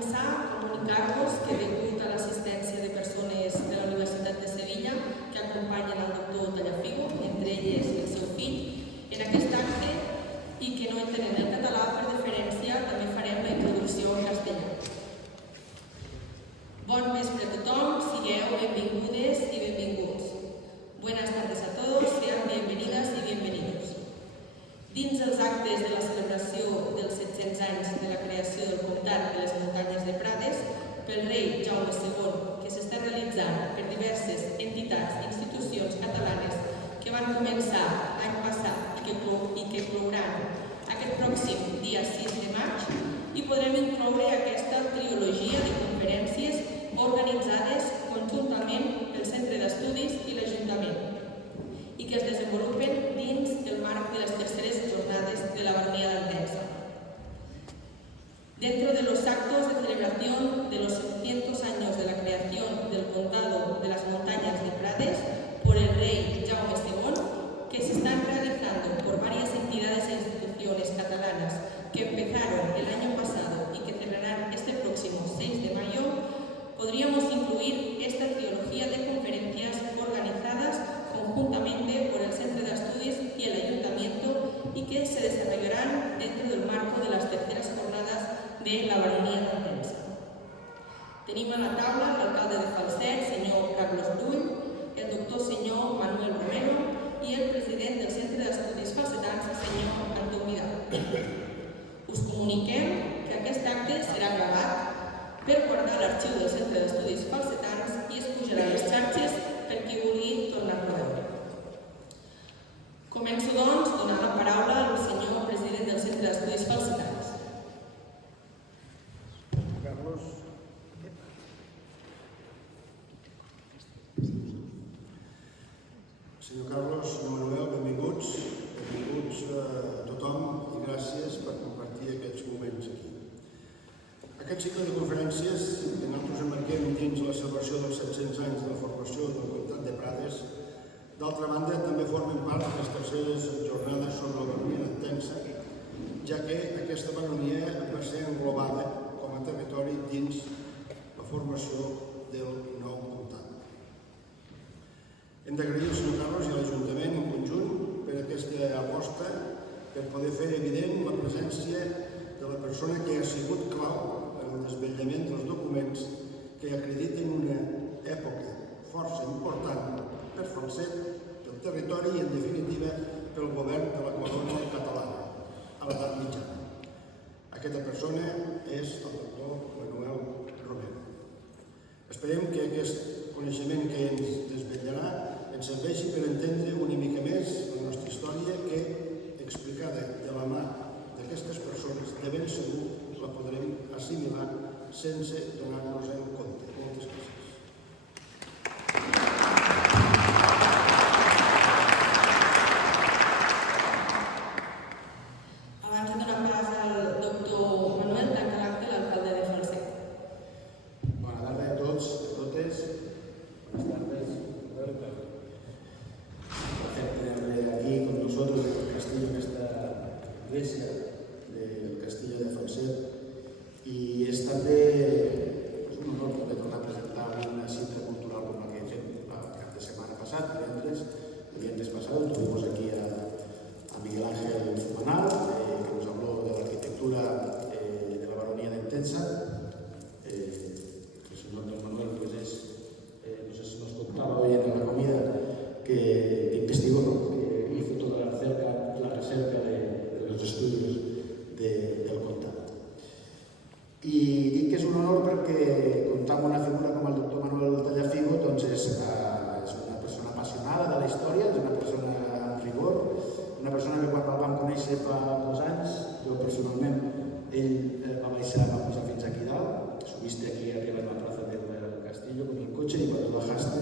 començar comunicar-vos que degut a l'assistència de persones de la Universitat de Sevilla que acompanyen el doctor Tallafigo, entre elles el seu fill, en aquest acte i que no entenen el català, per deferència també farem la introducció en castellà. Bon vespre a tothom, sigueu benvingudes i benvinguts. Buenas tardes a todos, sean bienvenidas y bienvenidos. Dins els actes de la celebració dels 700 anys de la creació del Comtat de les Muntanyes de Prades pel rei Jaume II, que s'està realitzant per diverses entitats i institucions catalanes que van començar l'any passat i que clouran aquest pròxim dia 6 de maig, hi podrem incloure aquesta trilogia de conferències organitzades conjuntament pel Centre d'Estudis i l'Ajuntament i que es desenvolupen dins el marc de les terceres jornades de la Baronia d'Entença. Dentro de los actos de celebración de los 700 años de la creación del Condado de las Montañas de Prades por el rey Jaume II, que se están realizando por varias entidades e instituciones catalanas que empezaron el año pasado y que cerrarán este próximo 6 de mayo, podríamos incluir esta trilogía de conferencias organizadas conjuntamente por el Centre d'Estudis y el Ayuntamiento y que se desarrollarán dentro del marco de las terceras jornadas de la Baronia d'Entença. Tenim a la taula l'alcalde de Falset, senyor Carlos Brull, el doctor senyor Manuel Romero i el president del Centre d'Estudis Falsetans, senyor Antó Vidal. Us comuniquem que aquest acte serà gravat per guardar l'arxiu del Centre d'Estudis Falsetans i es pujarà a les xarxes per qui vulgui tornar-lo a veure. Començo, doncs, donant la paraula al senyor president del Centre d'Estudis Falsetans. Carlos. Senyor Carlos, senyor Manuel, benvinguts a tothom i gràcies per compartir aquests moments aquí. Aquest cicle de conferències que nosaltres emmarquem dins la celebració dels 700 anys de la formació del Comtat de Prades, d'altra banda, també formen part de les terceres jornades sobre la Baronia d'Entença, ja que aquesta baronia va ser englobada com a territori dins la formació del nou comtat. Hem d'agrair al senyor Carlos i a l'Ajuntament en conjunt per aquesta aposta per poder fer evident la presència de la persona que ha sigut clau en el desvetllament dels documents que acrediten una època força important per Falset, pel territori i, en definitiva, pel govern de la corona catalana a l'edat mitjana. Aquesta persona és el doctor Manuel Romero. Esperem que aquest coneixement que ens desvetllarà ens serveixi per entendre una mica més la nostra història que, explicada de la mà d'aquestes persones, de ben segur la podrem assimilar sense donar-nos en compte. Moltes gràcies. Abans de donar pas al doctor Manuel, tanca l'acte l'alcalde de Falset. Bona tarda a tots, a totes. Buenas tardes. Un placer tenerle aquí con nosotros en el castillo, en esta iglesia del castillo de Falset. Y es també un honor poder tornar a presentar una cita cultural com la que hem fet el cap de setmana passat, el viernes pasado. Tuvimos aquí a Miguel Ángel Fumanal, que nos habló de la arquitectura de la Baronia d'Entença. El señor Don Manuel nos contaba hoy en la comida que investigó, que hizo toda la recerca de los estudios del comtat. I dic que és un honor perquè comptar amb una figura com el doctor Manuel Tallafigo doncs és una persona apassionada de la història, és una persona amb rigor, una persona que quan el vam conèixer fa 2 anys, jo personalment, ell va pujar fins aquí dalt, subiste aquí arriba en la plaza del castillo con el coche y cuando bajaste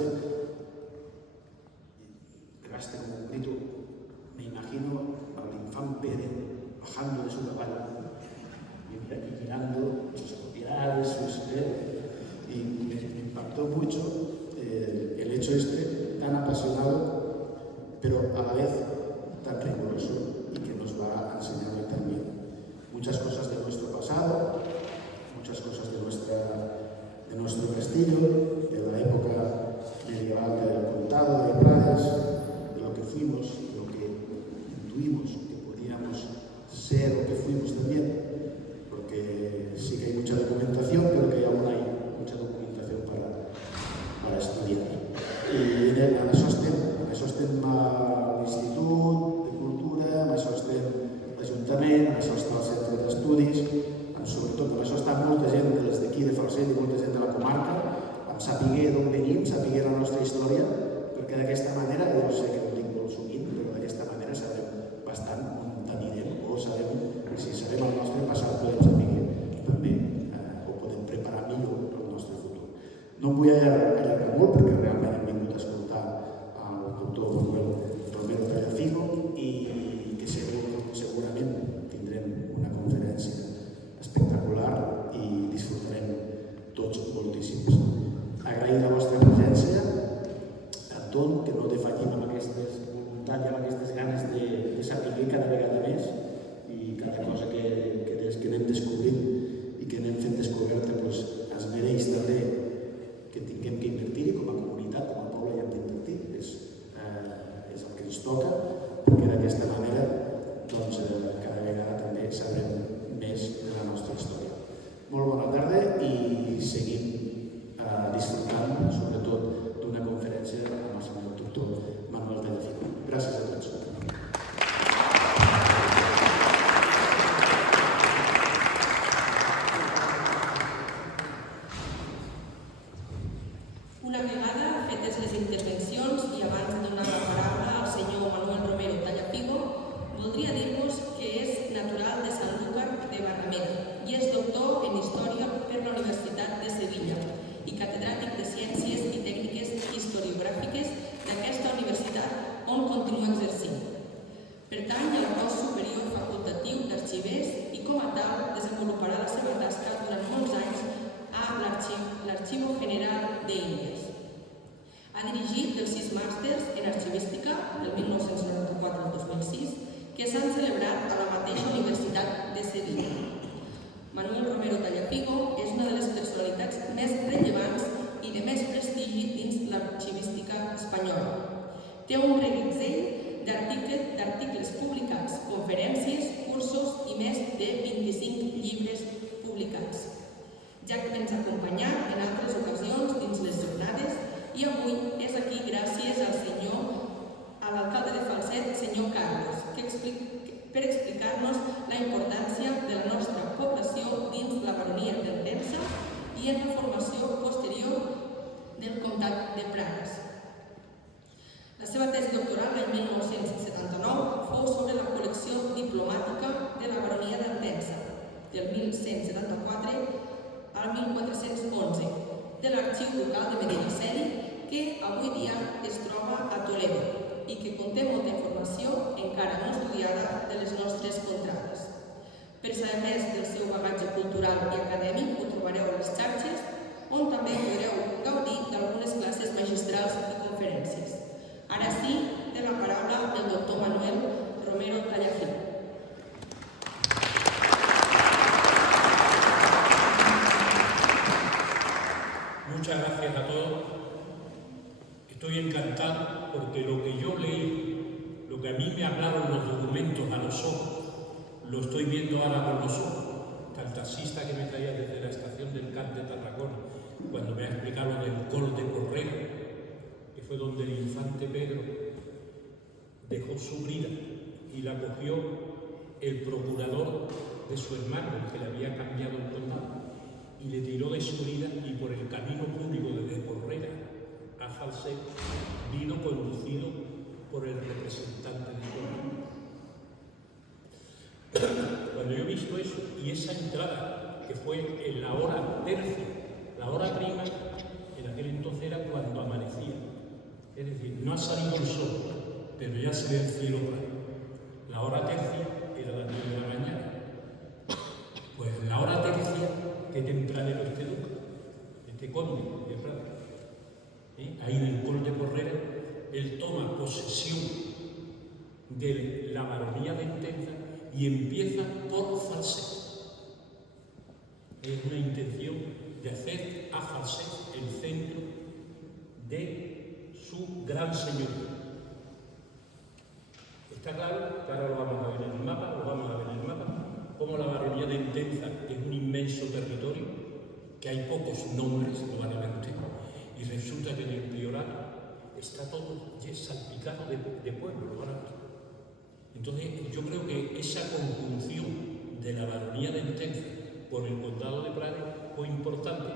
como un grito. Me imagino al infante Pérez bajando de su caballo y mirando sus propiedades, y me impactó mucho el hecho tan apasionado, pero a la vez tan riguroso y que nos va a enseñar también muchas cosas de nuestro pasado, muchas cosas de nuestra nuestro castillo, de la época medieval del Condado de Prades, de lo que fuimos, de lo que intuimos que podíamos ser o que fuimos también, porque sí que hay mucha documentación, pero que aún hay mucha documentación para estudiar. I en això estem a l'Institut de Cultura, amb això estem l'Ajuntament, amb això està el Centre d'Estudis, sobretot amb això està molta gent de les d'aquí de Falset i molta gent de la comarca, amb saber d'on venim, saber la nostra història, perquè d'aquesta manera, jo sé que ho dic molt sovint, però d'aquesta manera sabrem bastant on anirem, o si sabem el nostre passat podem saber també, o podem preparar millor el nostre futur. No em vull allargar molt perquè realment hem vingut a escoltar el doctor Manuel Romero Tallafigo i que segurament tindrem una conferència espectacular i disfrutarem tots moltíssims. Agrair la vostra presència, Anton, que no defallim amb aquestes voluntats i amb aquestes ganes de saber cada vegada més i cada cosa que anem descobrint i que anem fent descoberta es mereix també que tinguem que invertir-hi com a comunitat, com a poble hi hem d'invertir, és el que ens toca, perquè d'aquesta manera cada vegada també sabrem més de la nostra història. Molt bona tarda i seguim disfrutant, sobretot, d'una conferència amb el senyor doctor Manuel Tallafigo. Gràcies a tots. Una vegada fetes les intervencions i abans de donar la paraula al senyor Manuel Romero Tallafigo, voldria dir-vos que és natural de Sanlúcar de Barrameda i és doctor en Història per la Universitat de Sevilla i catedràtic de Ciències i Tècniques Historiogràfiques d'aquesta universitat on continua exercint. Pertany al cos superior facultatiu d'arxivers i com a tal desenvoluparà la seva tasca durant molts anys a l'Archivo General de Indias. Ha dirigit els 6 màsters en arxivística del 1994 al 2006 que s'han celebrat a la mateixa Universitat de Sevilla. Manuel Romero Tallafigo és una de les personalitats més rellevants i de més prestigi dins l'arxivística espanyola. Té un reguitzell d'articles publicats, conferències, cursos i més de 25 llibres publicats. Ja que ens ha acompanyat en altres ocasions dins les jornades i avui és aquí gràcies a l'alcalde de Falset, senyor Carlos, per explicar-nos la importància de la nostra població dins la baronia d'Entença i en la formació posterior del comtat de Prades. La seva tesi doctoral l'any 1979 fou sobre la col·lecció diplomàtica de la baronia d'Entença, del 1174 al 1411, de l'arxiu local de Medinaceli, que avui dia es troba a Toledo i que conté molta informació encara no estudiada de les nostres contrades. Per saber més del seu bagatge cultural i acadèmic ho trobareu a les xarxes, on també podreu gaudir d'algunes classes magistrals i conferències. Ara sí, té la paraula el doctor Manuel Romero Tallafigo. Muchas gracias a todos. Estoy encantado porque lo que yo leí, lo que a mí me hablaron los documentos a los ojos, lo estoy viendo ahora con los ojos. El taxista que me traía desde la estación del CAP de Tarragona, cuando me ha explicado lo del Col de Correo, que fue donde el infante Pedro dejó su brida y la cogió el procurador de su hermano, el que le había cambiado el condado, y le tiró de su vida y por el camino público desde Porrera a Falset vino conducido por el representante de su hermano. Cuando yo he visto eso y esa entrada que fue en la hora tercia, la hora prima, en aquel entonces era cuando amanecía. Es decir, no ha salido el sol, pero ya se ve el cielo claro. La hora tercia era las 9 de la mañana. Pues la hora tercia, qué tempranero este duque, este conde de Prada. Ahí en el Col de Porrera, él toma posesión de la baronía de Entenza y empieza por Falset. Es una intención de hacer a Falset el centro de su gran señorío. Está claro que ahora lo vamos a ver en el mapa, como la baronía de Entenza es un inmenso territorio, que hay pocos nombres, lo van a ver ustedes, y resulta que en el priorato está todo salpicado de pueblo, lo van a ver. Entonces, yo creo que esa conjunción de la baronía de Entenza con el condado de Prades fue importante,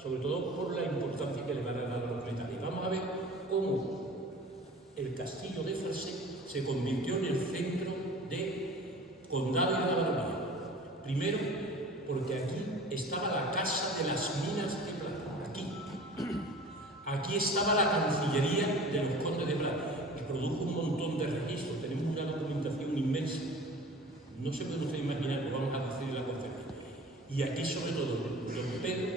sobre todo por la importancia que le van a dar a los metales. Y vamos a ver cómo el castillo de Falset se convirtió en el centro del condado y de la baronía. Primero, porque aquí estaba la casa de las minas de plata, aquí. Aquí estaba la cancillería de los condes de plata, que produjo un montón de registros, tenemos una documentación inmensa. No se puede usted imaginar, lo vamos a decir en la conferencia. Y aquí, sobre todo, don Pedro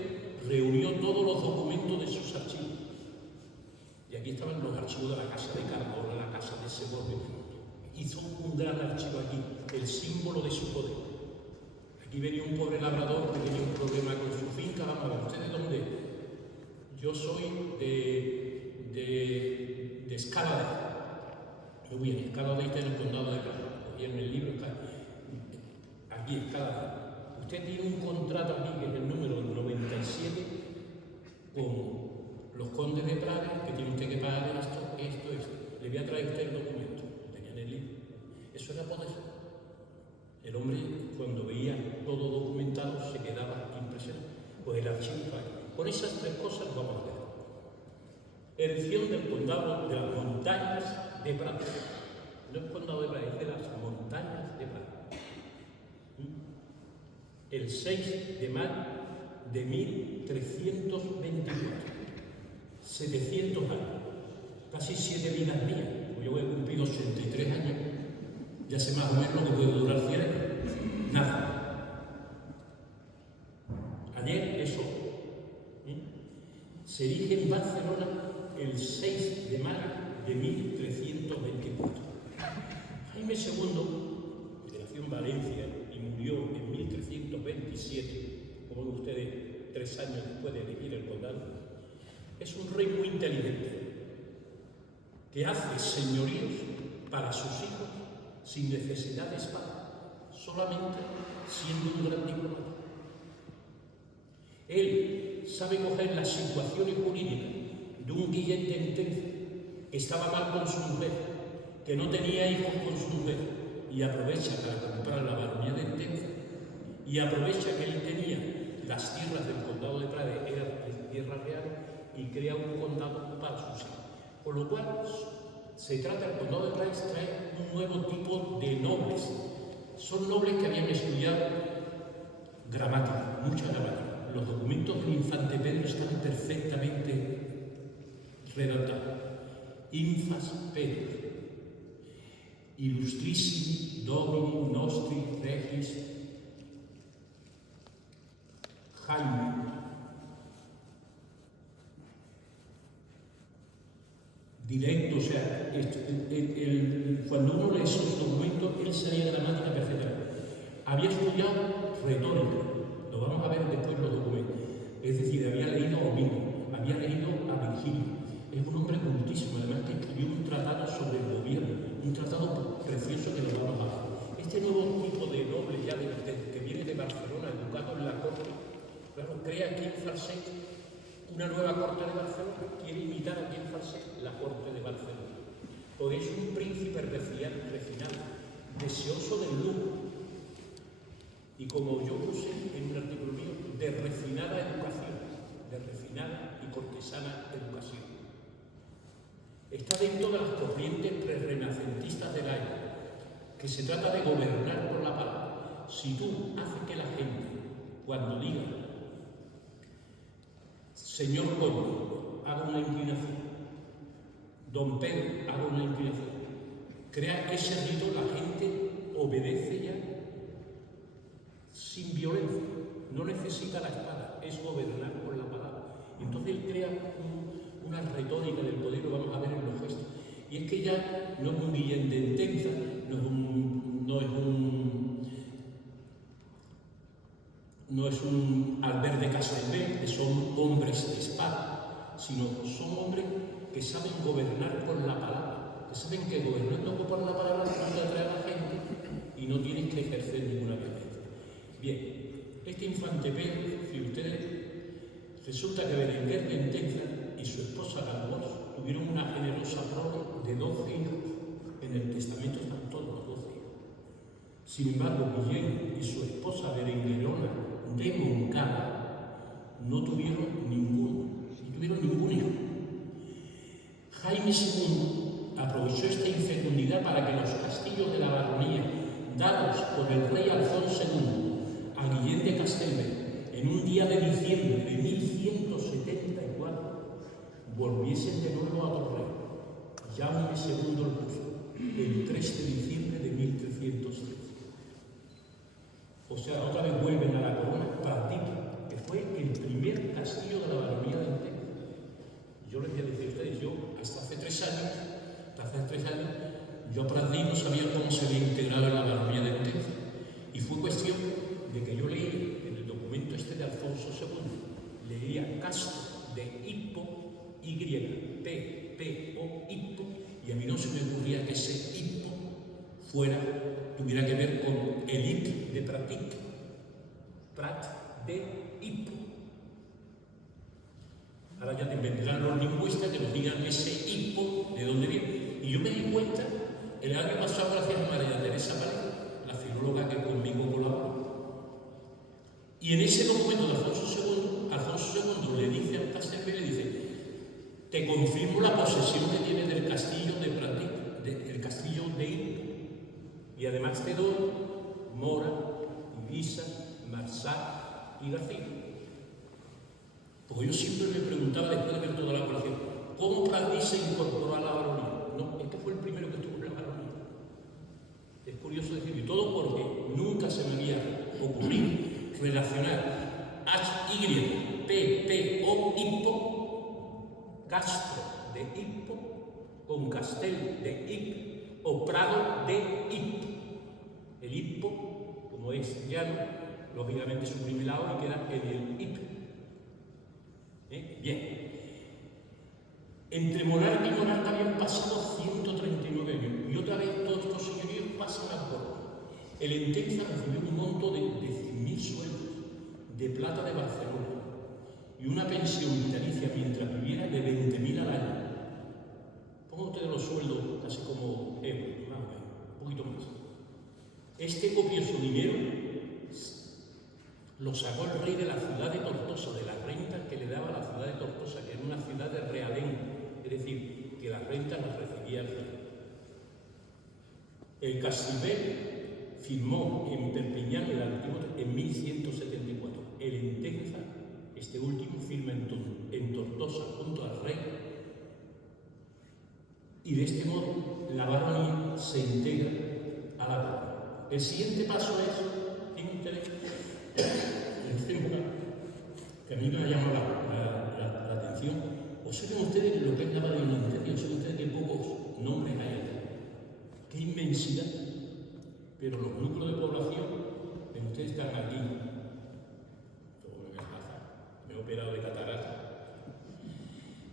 reunió todos los documentos de sus archivos. Y aquí estaban los archivos de la casa de Cardona, la casa de Segovia. Hizo un gran archivo aquí, el símbolo de su poder. Aquí venía un pobre labrador que tenía un problema con su finca. Vamos a ver, ¿usted de dónde? Yo soy de Escalada. Muy bien, Escalada está en el condado de Prades. Y en el libro está aquí, Escalada. Usted tiene un contrato aquí, que es el número 97, con los condes de Prades, que tiene usted que pagar esto. Le voy a traer usted el documento. Lo tenía en el libro. Eso era poder. El hombre, cuando veía todo documentado, se quedaba impresionado. Pues el archivo está ahí. Con esas tres cosas vamos a ver. Erección del condado de las montañas de Prades. No es condado de Prades, es de las montañas de Prades. El 6 de mayo de 1324. 700 años. Casi 7 vidas mías. Pues yo voy a cumplir 83 años. Ya sé más o menos lo que puede durar 100 años. Nada. Ayer eso. Se erige en Barcelona el 6 de mayo de 1324. Jaime II, que nació en Valencia y murió en 1327, como ven ustedes, 3 años después de elegir el condado, es un rey muy inteligente, que hace señoríos para sus hijos sin necesidad de espada, solamente siendo un gran diplomático. Él sabe coger las situaciones jurídicas de un Guillén de Entenza que estaba mal con su mujer, que no tenía hijos con su mujer, y aprovecha para comprar la baronía de Entenza, y aprovecha que él tenía las tierras del condado de Prades, eran tierras reales, y crea un condado para sus hijos. Por lo cual, se trata, el condado de Prades trae un nuevo tipo de nobles. Son nobles que habían estudiado gramática, mucha gramática. Los documentos del infante Pedro están perfectamente redactados. Infas Pedro, Illustrissimi Domini Nostri Regis Jaime, directo, o sea, cuando uno lee esos documentos, él sabía gramática perfectamente. Había estudiado retórica, lo vamos a ver después los documentos. Es decir, había leído a Ovidio, había leído a Virgilio. Es un hombre cultísimo, además que escribió un tratado sobre el gobierno, un tratado precioso que lo vamos a ver. Este nuevo tipo de noble ya que viene de Barcelona, educado en la corte, claro, crea aquí en Falset una nueva corte de Barcelona, quiere imitar aquí en Falset la corte de Barcelona. Porque es un príncipe refinado, deseoso del lujo. Y como yo puse en un artículo mío, de refinada educación, de refinada y cortesana educación. Está dentro de las corrientes prerrenacentistas del año, que se trata de gobernar por la palabra. Si tú haces que la gente, cuando diga, señor conde, haga una inclinación, don Pedro, haga una inclinación, crea ese rito, la gente obedece ya sin violencia, no necesita la espada, es gobernar por la palabra. Entonces él crea una retórica del poder, lo vamos a ver en los gestos. Y es que ya no es un Guillén de Entenza, no es un Albert de Castelbé, que son hombres de espada, sino son hombres que saben gobernar por la palabra, que saben que gobernando por la palabra tú te atrae a la gente y no tienes que ejercer ninguna violencia. Bien, este infante Pedro, si ustedes, resulta que Berenguer de Entenza y su esposa Galdós tuvieron una generosa prole de 12 hijos. En el testamento están todos los 12 hijos. Sin embargo, Guillén y su esposa Berenguerona de Moncada no tuvieron ninguno, hijo. Jaime II aprovechó esta infecundidad para que los castillos de la baronía, dados por el rey Alfonso II a Guillén de Castelbé en un día de diciembre de 1174, volviesen de nuevo a Torre. Jaume II el Justo, el 3 de diciembre de 1313. O sea, otra vez vuelven a la corona Pratdip, que fue el primer castillo de la baronía de Entenza. Yo les voy a decir a ustedes, yo hasta hace tres años, yo a Pratdip no sabía cómo se había integrado en la baronía de Entenza. Y fue cuestión de que yo leí en el documento este de Alfonso II, leía Castro de Hippo, Y-P-P-O, Hippo, y a mí no se me ocurría que ese Hippo tuviera que ver con el Hip de Pratdip, Prat de Hippo. Ahora ya te inventarán los lingüistas que nos digan ese Hippo de dónde viene. Y yo me di cuenta el año pasado, gracias a María Teresa Paleta, la filóloga que conmigo colaboró. Y en ese documento de Alfonso II le dice al Castelbé, le dice: te confirmo la posesión que tiene del castillo de Pratdip, del castillo de Hippo. Y además te doy Mora, Ibiza, Marsá y García. Porque yo siempre me preguntaba, después de ver toda la operación, ¿cómo Pratdip se incorporó a la baronía? No, es que fue el primero que estuvo en la baronía. Es curioso decirlo, y todo porque nunca se me había ocurrido relacionar H-Y-P-P-O, Hippo, Castro de Hippo, con Castel de Hip o Prado de Hippo. El Hippo, como es llano, lógicamente suprime la O y queda en el Hip. Bien. Entre monarca y monarca habían pasado 139 años y otra vez todos estos señoríos pasan a Córdoba. El Entenza recibió un monto de 100.000 sueldos de plata de Barcelona y una pensión vitalicia mientras viviera de 20.000 al año. Pongan ustedes los sueldos casi como euros, más o menos, un poquito más. Este copioso dinero lo sacó el rey de la ciudad de Tortosa, de las rentas que le daba la ciudad de Tortosa, que era una ciudad de realengo, es decir, que las rentas las recibía el rey. El Castelbé firmó en Perpiñán el artículo en 1174. El Entenza, este último, firma en Tortosa junto al rey. Y de este modo la baronía se integra a la corona. El siguiente paso es, tienen ustedes, que a mí me ha llamado la atención. Observen ustedes lo que es la baronía, observen ustedes qué pocos nombres hay aquí. Qué inmensidad. Pero los núcleos de población, ven ustedes, están aquí. Me he operado de catarata.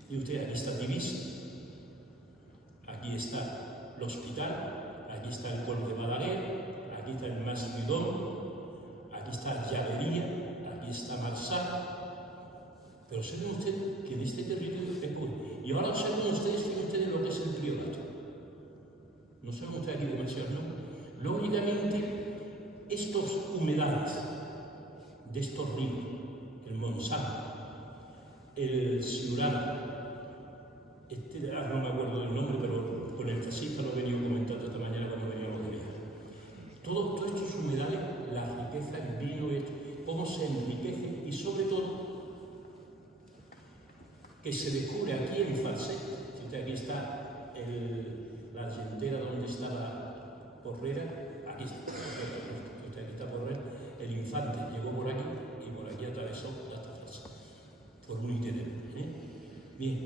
Y ustedes, aquí está Tivís, aquí está el hospital, aquí está el Col de Balaguer, aquí está el Mas Guidón, aquí está Llavería, aquí está Marsá. Pero observen ustedes que en este territorio es pobre. Y ahora observen ustedes lo que es el priorato. No saben ustedes aquí demasiado, ¿no? Lógicamente, estos humedales de estos ríos, el Monsanto, el Ciurán, no me acuerdo del nombre, pero con el taxista lo he venido comentando esta mañana cuando veníamos de viaje. Todos estos humedales, la riqueza, el vino, cómo se enriquece y sobre todo que se descubre aquí en Falset. Aquí está la argentera donde está la Porrera, aquí está Porrera, el infante llegó por aquí y por aquí atravesó hasta Falset, por un itinerario. Bien,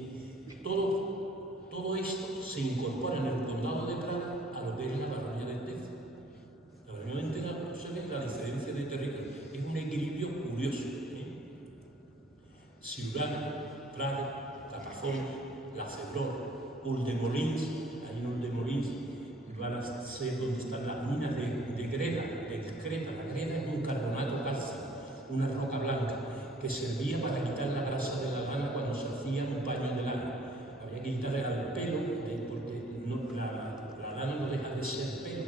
todo esto se incorpora en el condado de Prada a lo que es la baronía de Entenza. La baronía de Entenza, se ve la diferencia de territorio, es un equilibrio curioso. Siurana, Prada, Catafón, La Cebrón, Ulldemolins, ahí en Ulldemolins van a ser donde están las minas de greda, de creta. La greda es un carbonato cálcico, una roca blanca que servía para quitar la grasa de la lana cuando se hacía un paño de lana. Había que quitarle al pelo, porque la lana no deja de ser pelo,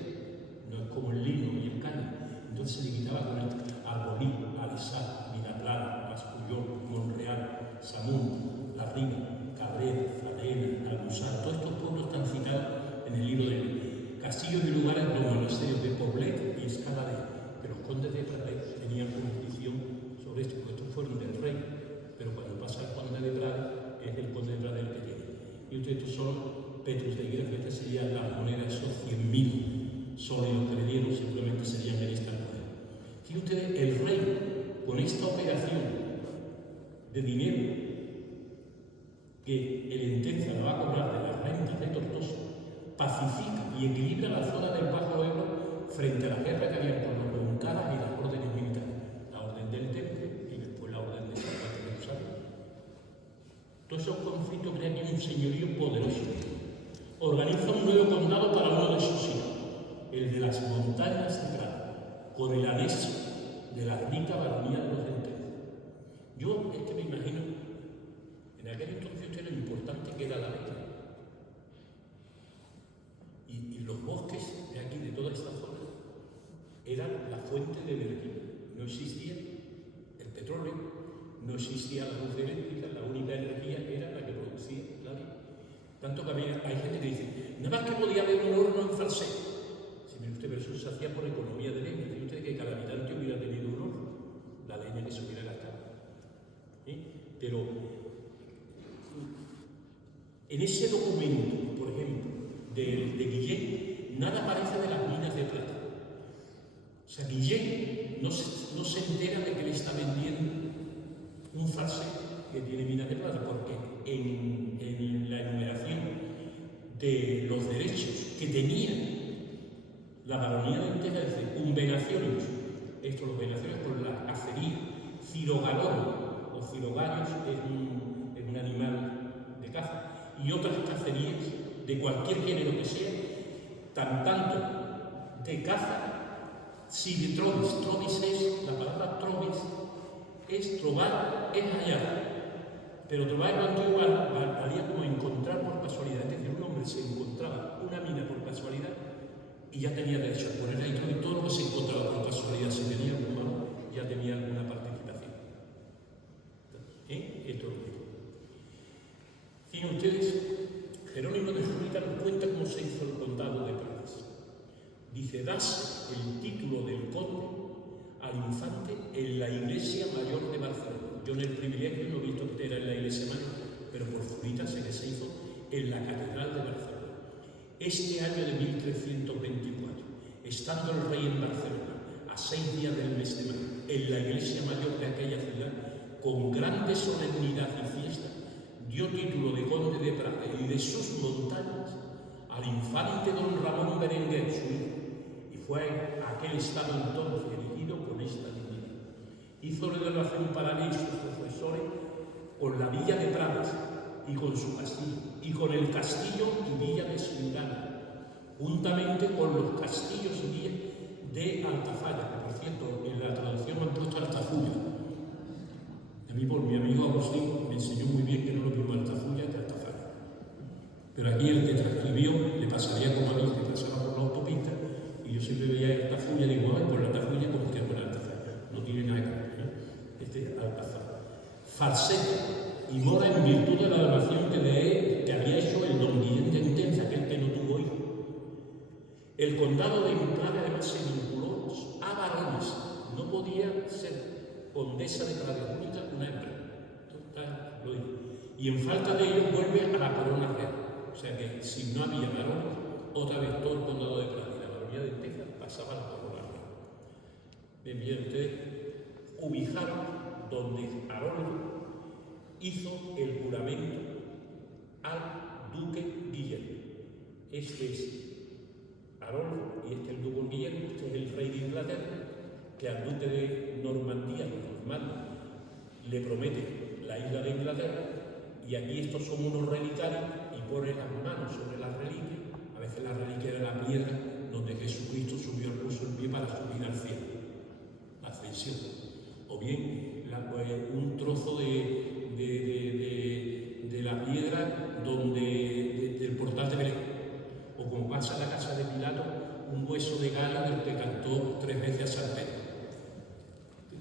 no es como el lino y el caño. Entonces se le quitaba con el Arbolí, Alisal, Vilaplana, Mascullón, Monreal, Samún, La Riga, Cabrera, Fradena, Albusar. Todos estos pueblos están citados en el libro de castillos y lugares, los monasterios de Poblet y Escaladé, que los condes de Prades tenían jurisdicción sobre esto, porque estos fueron del rey, pero cuando pasa el conde de Prades, es el conde de Prades el que tiene. Y estos son Petrus de Higuera, que estas serían las monedas, esos 100.000 sólidos que le dieron, seguramente serían en esta moneda. Fíjense ustedes, el rey, con esta operación de dinero que el Entenza le va a cobrar de las rentas de Tortosa, pacifica y equilibra la zona del Bajo Ebro frente a la guerra que había por los moncadas y las órdenes militares, la orden del Temple y después la orden de San Juan de Jerusalén. Todos esos conflictos crean aquí un señorío poderoso. Organiza un nuevo condado para uno de sus hijos, el de las montañas de Prada, con el anexo de la rica baronía de los Entenza. Yo es que me imagino, en aquel entonces lo importante que era la leña. Y los bosques de aquí, de toda esta zona, eran la fuente de energía. No existía el petróleo, no existía la luz eléctrica, la única energía era la que producía la leña. Tanto que hay gente que dice, nada más que podía haber un horno en Falset. Si mire usted, pero eso se hacía por economía de leña. Dice usted que cada habitante hubiera tenido un horno, la leña que se hubiera gastado. Pero en ese documento, por ejemplo, de Guillén, nada aparece de las minas de plata. O sea, Guillén no se entera de que le está vendiendo un Falset que tiene minas de plata, porque en la enumeración de los derechos que tenía la baronía de Entenza dice un venaciones, esto los venaciones con la acería, cirogalón o cirogarios es un animal de caza, y otras cacerías de cualquier género que sea, tanto de caza, si de trovis es, la palabra trovis es trobar, es hallar. Pero trobar en la antigua valía como encontrar por casualidad, es decir, un hombre se encontraba una mina por casualidad y ya tenía derecho a poner ahí todo lo que se encontraba por casualidad, si tenía algún malo, ya tenía alguna participación. Esto es lo que fíjense ustedes, Jerónimo de Zurita nos cuenta cómo se hizo el condado de Prades. Dice, das el título del conde al infante en la iglesia mayor de Barcelona. Yo en el privilegio no he visto que era en la iglesia mayor, pero por Zurita sé que se hizo en la catedral de Barcelona. Este año de 1324, estando el rey en Barcelona, a 6 días del mes de mayo, en la iglesia mayor de aquella ciudad, con grande solemnidad y fiesta, dio título de conde de Prades y de sus montañas al infante don Ramón Berenguer, su hijo, y fue aquel estado entonces elegido con esta dignidad. Hizo relación para mí sus profesores con la villa de Prades y con su castillo, y con el castillo y villa de Siurana, juntamente con los castillos y villas de Altafalla, que por cierto en la traducción me han puesto Altafulla. A mí por mi amigo Agustín me enseñó muy bien que no lo mismo Altafulla que Altafalla. Pero aquí el que transcribió le pasaría como a mí, que pasaba por la autopista, y yo siempre veía Altafulla y digo, ay, por la Altafulla como que por Altafalla. No tiene nada que ver, este es Altafalla. Falset y mora en virtud de la donación que había hecho el don Guillén de Entenza, aquel que no tuvo hijo. El condado de Prades además se vinculó a varones, no podía ser condesa de Prades única una hembra. Lo digo. Y en falta de ello vuelve a la corona real. O sea que si no había varones, otra vez todo el condado de Prades y la baronía de Entenza pasaba a la corona real. Bien, ustedes ubicaron donde Aroldo hizo el juramento al duque Guillermo. Este es Aroldo y este es el duque Guillermo, este es el rey de Inglaterra, que al duque de Normandía, los normandos, Y aquí estos son unos relicarios y pone las manos sobre las reliquias. A veces la reliquia era la piedra donde Jesucristo puso el pie para subir al cielo, la ascensión. O bien un trozo de la piedra del portal de Belén. O como pasa en la casa de Pilato, un hueso de galo del que cantó 3 veces a San Pedro.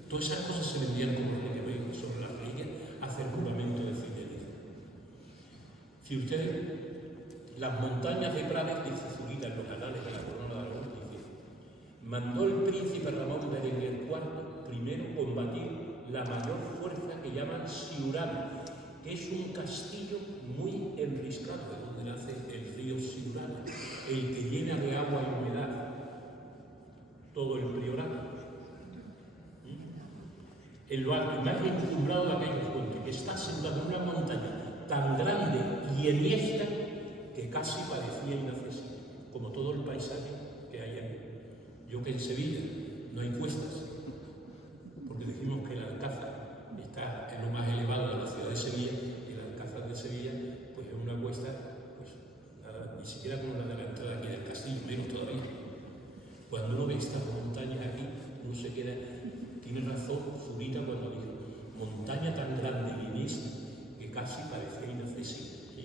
Todas esas cosas se le envían como reliquias sobre las reliquias a hacer juramento de fidelidad. Si ustedes, las montañas de Prades, dice Zurita en los canales de la Corona de Aragón, dice: mandó el príncipe Ramón Berenguer IV primero combatir la mayor fuerza que llaman Siurana, que es un castillo muy enriscado, de donde nace el río Siurana, el que llena de agua y humedad todo el priorato. En lo alto, más encumbrado de aquellos montes, que está sentado en una montaña tan grande y enhiesta que casi parecía inaccesible, como todo el paisaje que hay aquí. Yo que en Sevilla no hay cuestas, porque decimos que el Alcázar está en lo más elevado de la ciudad de Sevilla, y el Alcázar de Sevilla pues es una cuesta, pues nada, ni siquiera como la de la entrada aquí del castillo, menos todavía. Cuando uno ve estas montañas aquí, uno se queda. Tiene razón Zurita cuando dijo: montaña tan grande y inmensa que casi parecía inaccesible. ¿Sí?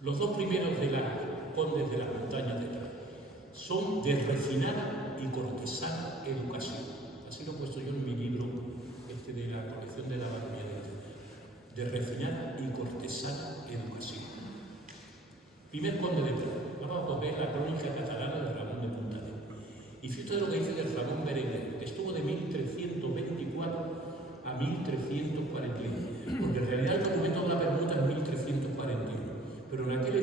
Los dos primeros de las condes de las montañas de Prades son de refinada y cortesana educación. Así lo he puesto yo en mi libro de la colección de la Baronía de refinada y cortesana educación. Primer conde de Prades. Vamos a coger la crónica catalana de Ramón de Puntaner. Y fíjate lo que dice del Ramón Berenguer, que estuvo de 1324 a 1341, porque en realidad el documento de la permuta es 1341, pero en aquel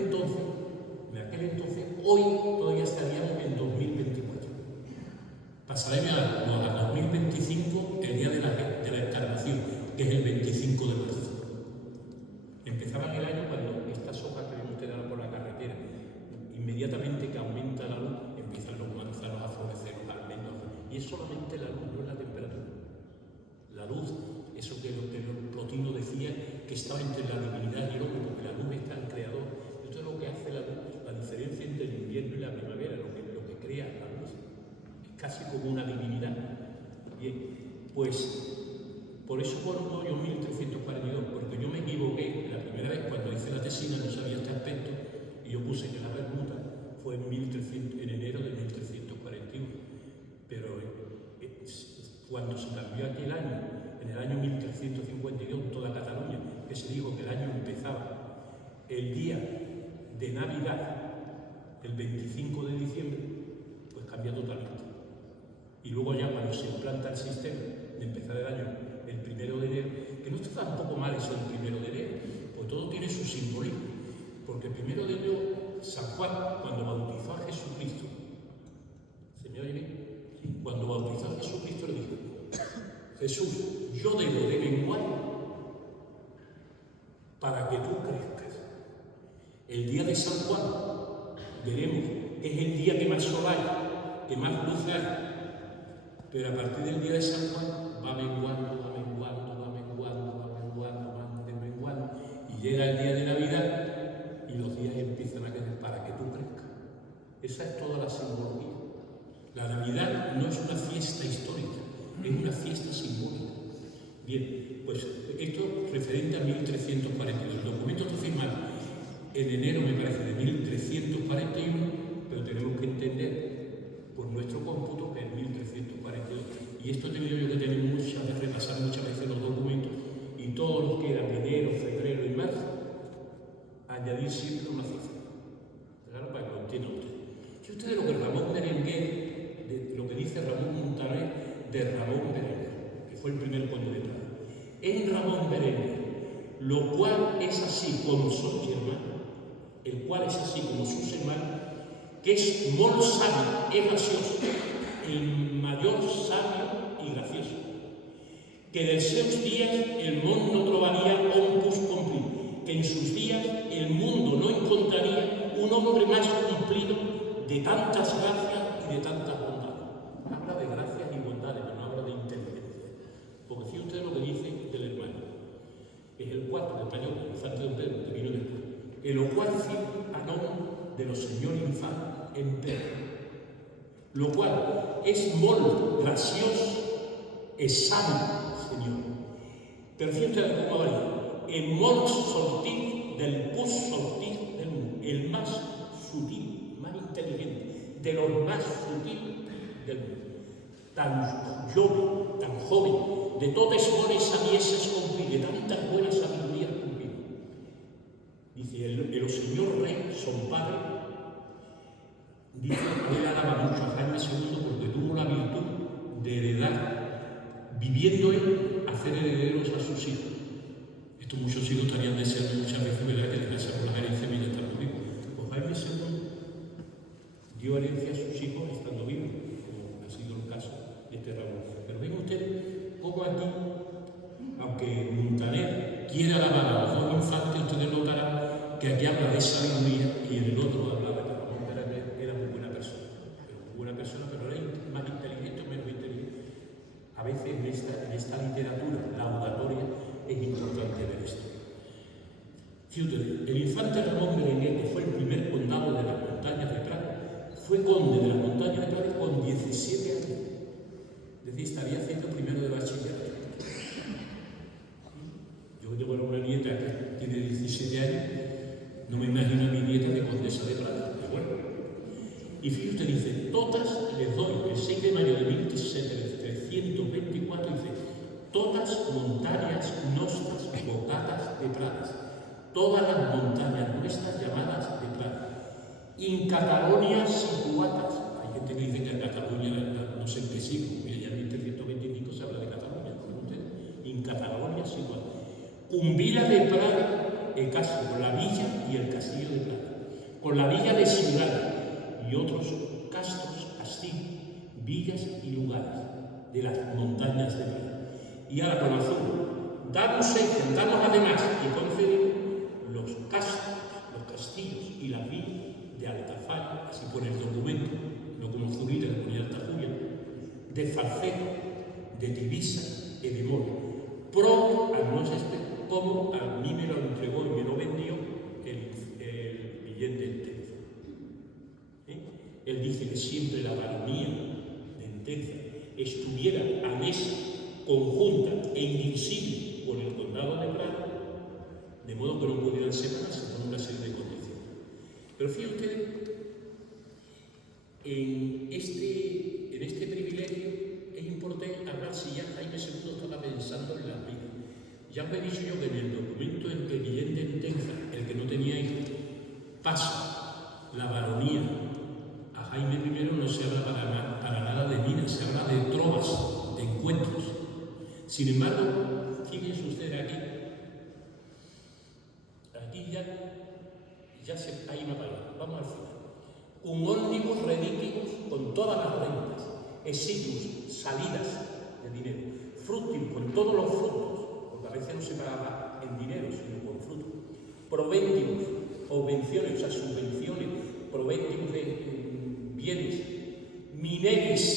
entonces, hoy todavía estaríamos en 2024. Pasaremos a 2025 el día de la encarnación, que es el 25 de marzo. Empezaban el año cuando estas hojas que ven ustedes por la carretera, inmediatamente que aumenta la luz, empiezan los manzanos a florecer, los almendros, y es solamente la luz, no es la temperatura. La luz, eso que Plotino decía, que estaba entre la divinidad y el hombre, porque la luz está en creador. Esto es lo que hace la luz, la diferencia entre el invierno y la primavera, lo que crea la luz. Es casi como una divinidad. Bien, pues por eso pongo yo 1342, porque yo me equivoqué la primera vez cuando hice la tesina, no sabía este aspecto, y yo puse que la permuta fue en enero de 1341, pero cuando se cambió aquí el año, en el año 1352, toda Cataluña, que se dijo que el año empezaba el día de Navidad, el 25 de diciembre, pues cambia totalmente. Y luego ya cuando se implanta el sistema de empezar el año el 1 de enero, que no está tampoco mal eso el 1 de enero, pues todo tiene su simbolismo, porque el 1 de enero San Juan, cuando bautizó a Jesucristo, ¿se me oye bien? Cuando bautizó a Jesucristo le dijo: Jesús, yo debo de menguar para que tú crezcas. El día de San Juan, veremos que es el día que más sol hay, que más luz hay, pero a partir del día de San Juan va menguando, y llega el día de Navidad y los días empiezan a crecer para que tú crezcas. Esa es toda la simbología. La Navidad no es una fiesta histórica, es una fiesta simbólica. Bien, pues esto referente a 1342. El documento está firmado en enero, me parece, de 1341, pero tenemos que entender por nuestro cómputo que es 1342. Y esto he tenido yo que tener repasar muchas veces los documentos, y todos los que eran enero, febrero y marzo, añadir siempre una cifra. Claro, para que lo entiendan ustedes. Si ustedes lo que Ramón Berenguer, lo que dice Ramón Montaner de Ramón Berenguer, que fue el primer conde de Prades, en Ramón Berenguer, lo cual es así como sus hermanos, el cual es así como sus hermanos, que es molt sabio, es gracioso, el mayor sabio y gracioso, que dels seus días el mundo no trobaría un pus cumplir, que en sus días el mundo no encontraría un hombre más cumplido de tantas gracias y de tantas bondades. Habla de gracias y bondades, pero no habla de inteligencia. Porque si usted lo que dice del hermano, es el cuarto elocuacio a nom de lo Senyor Infant en Pedro, lo qual és molt graciós e sano, Senyor. Per cierto, como va el molt sortir del pus sortir del mundo, el más sutil, más inteligente, de los más sutiles del mundo. Tan joven, de todas bones sabieses cumplí, de tantas buenas sabidurías cumplí. Dice, el Señor Rey, son padre, dice, él alaba mucho a Jaime II porque tuvo la virtud de heredar, viviendo él, hacer herederos a sus hijos. Estos muchos hijos estarían deseando muchas veces, ¿verdad?, que les casáramos las herencias mientras estando vivos. Pues Jaime II dio herencia a sus hijos estando vivos, como ha sido el caso de este Raúl. Pero ven ustedes cómo aquí, aunque Montaner quiera alabar a los dos infantes, ustedes notarán que aquí habla de sabiduría y en el otro hablaba de que Ramón era muy buena persona. Pero era más inteligente o menos inteligente. A veces en esta literatura laudatoria es importante ver esto. Fíjate, el infante Ramón Berenguer, que fue el primer condado de las montañas de Prada, fue conde de las montañas de Prada con 17 años. Es decir, estaría haciendo primero de bachillerato. Yo tengo una nieta que tiene 17 años, no me imagino a mi nieta de condesa de Prada, pero bueno. Y fíjate, dice, todas les doy, el 6 de mayo de 1324, dice, todas montañas nostras bocadas de pradas, todas las montañas nuestras llamadas de pradas, in Catalonia situadas. Hay gente que dice que en Cataluña, no sé en qué siglo, porque ya en 1325 se habla de Cataluña, in Catalonia situadas. Un vila de Prada, el caso, con la villa y el castillo de Prada, con la villa de Ciudad y otros castros, castillos, villas y lugares de las montañas de Prada. Y ahora con azul, damos además y conceden los castros, los castillos y las villas de Altafalla, así pone el documento, no como Zurita, que ponía Altajuya, de Falceto, de Tibisa y de Mora, pro a no sé cómo a mí me lo entregó y me lo vendió el Guillén de Entenza. Él dice que siempre la baronía de Entenza estuviera a mesa conjunta e indivisible con el condado de Prada, de modo que no pudieran separarse con una serie de condiciones. Pero fíjense ustedes, en este privilegio es importante hablar si ya Jaime II estaba pensando en las vidas. Ya os he dicho yo que en el documento en que Guillén de Entenza, el que no tenía hijos, pasa la baronía a Jaime I, no se habla para nada de minas, se habla de trovas, de encuentros. Sin embargo, fíjense ustedes aquí ya hay una palabra, vamos al final. Un ómnibus redítimos con todas las rentas, exiguos, salidas de dinero, fructíferos con todos los frutos, porque a veces no se pagaba en dinero, sino con frutos, proventivos, obvenciones, o sea, subvenciones, proventivos de bienes, mineris,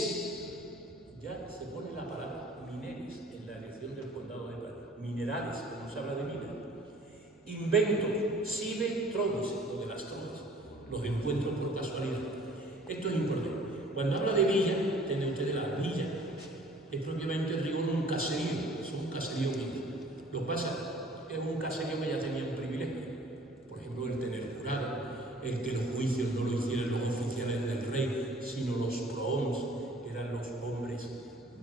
ya se pone la palabra mineris en la elección del condado de Prada, minerales, como se habla de minas, inventos, sive troves, lo de las trovas, los encuentros por casualidad. Esto es importante. Cuando habla de villa, tienen ustedes la villa, es propiamente el rigor un caserío, es un caserío mismo. Lo que pasa es un caserío que ya tenía un privilegio, por ejemplo, el tener jurado, el que los juicios no lo hicieran los oficiales del rey, sino los prohoms, que eran los hombres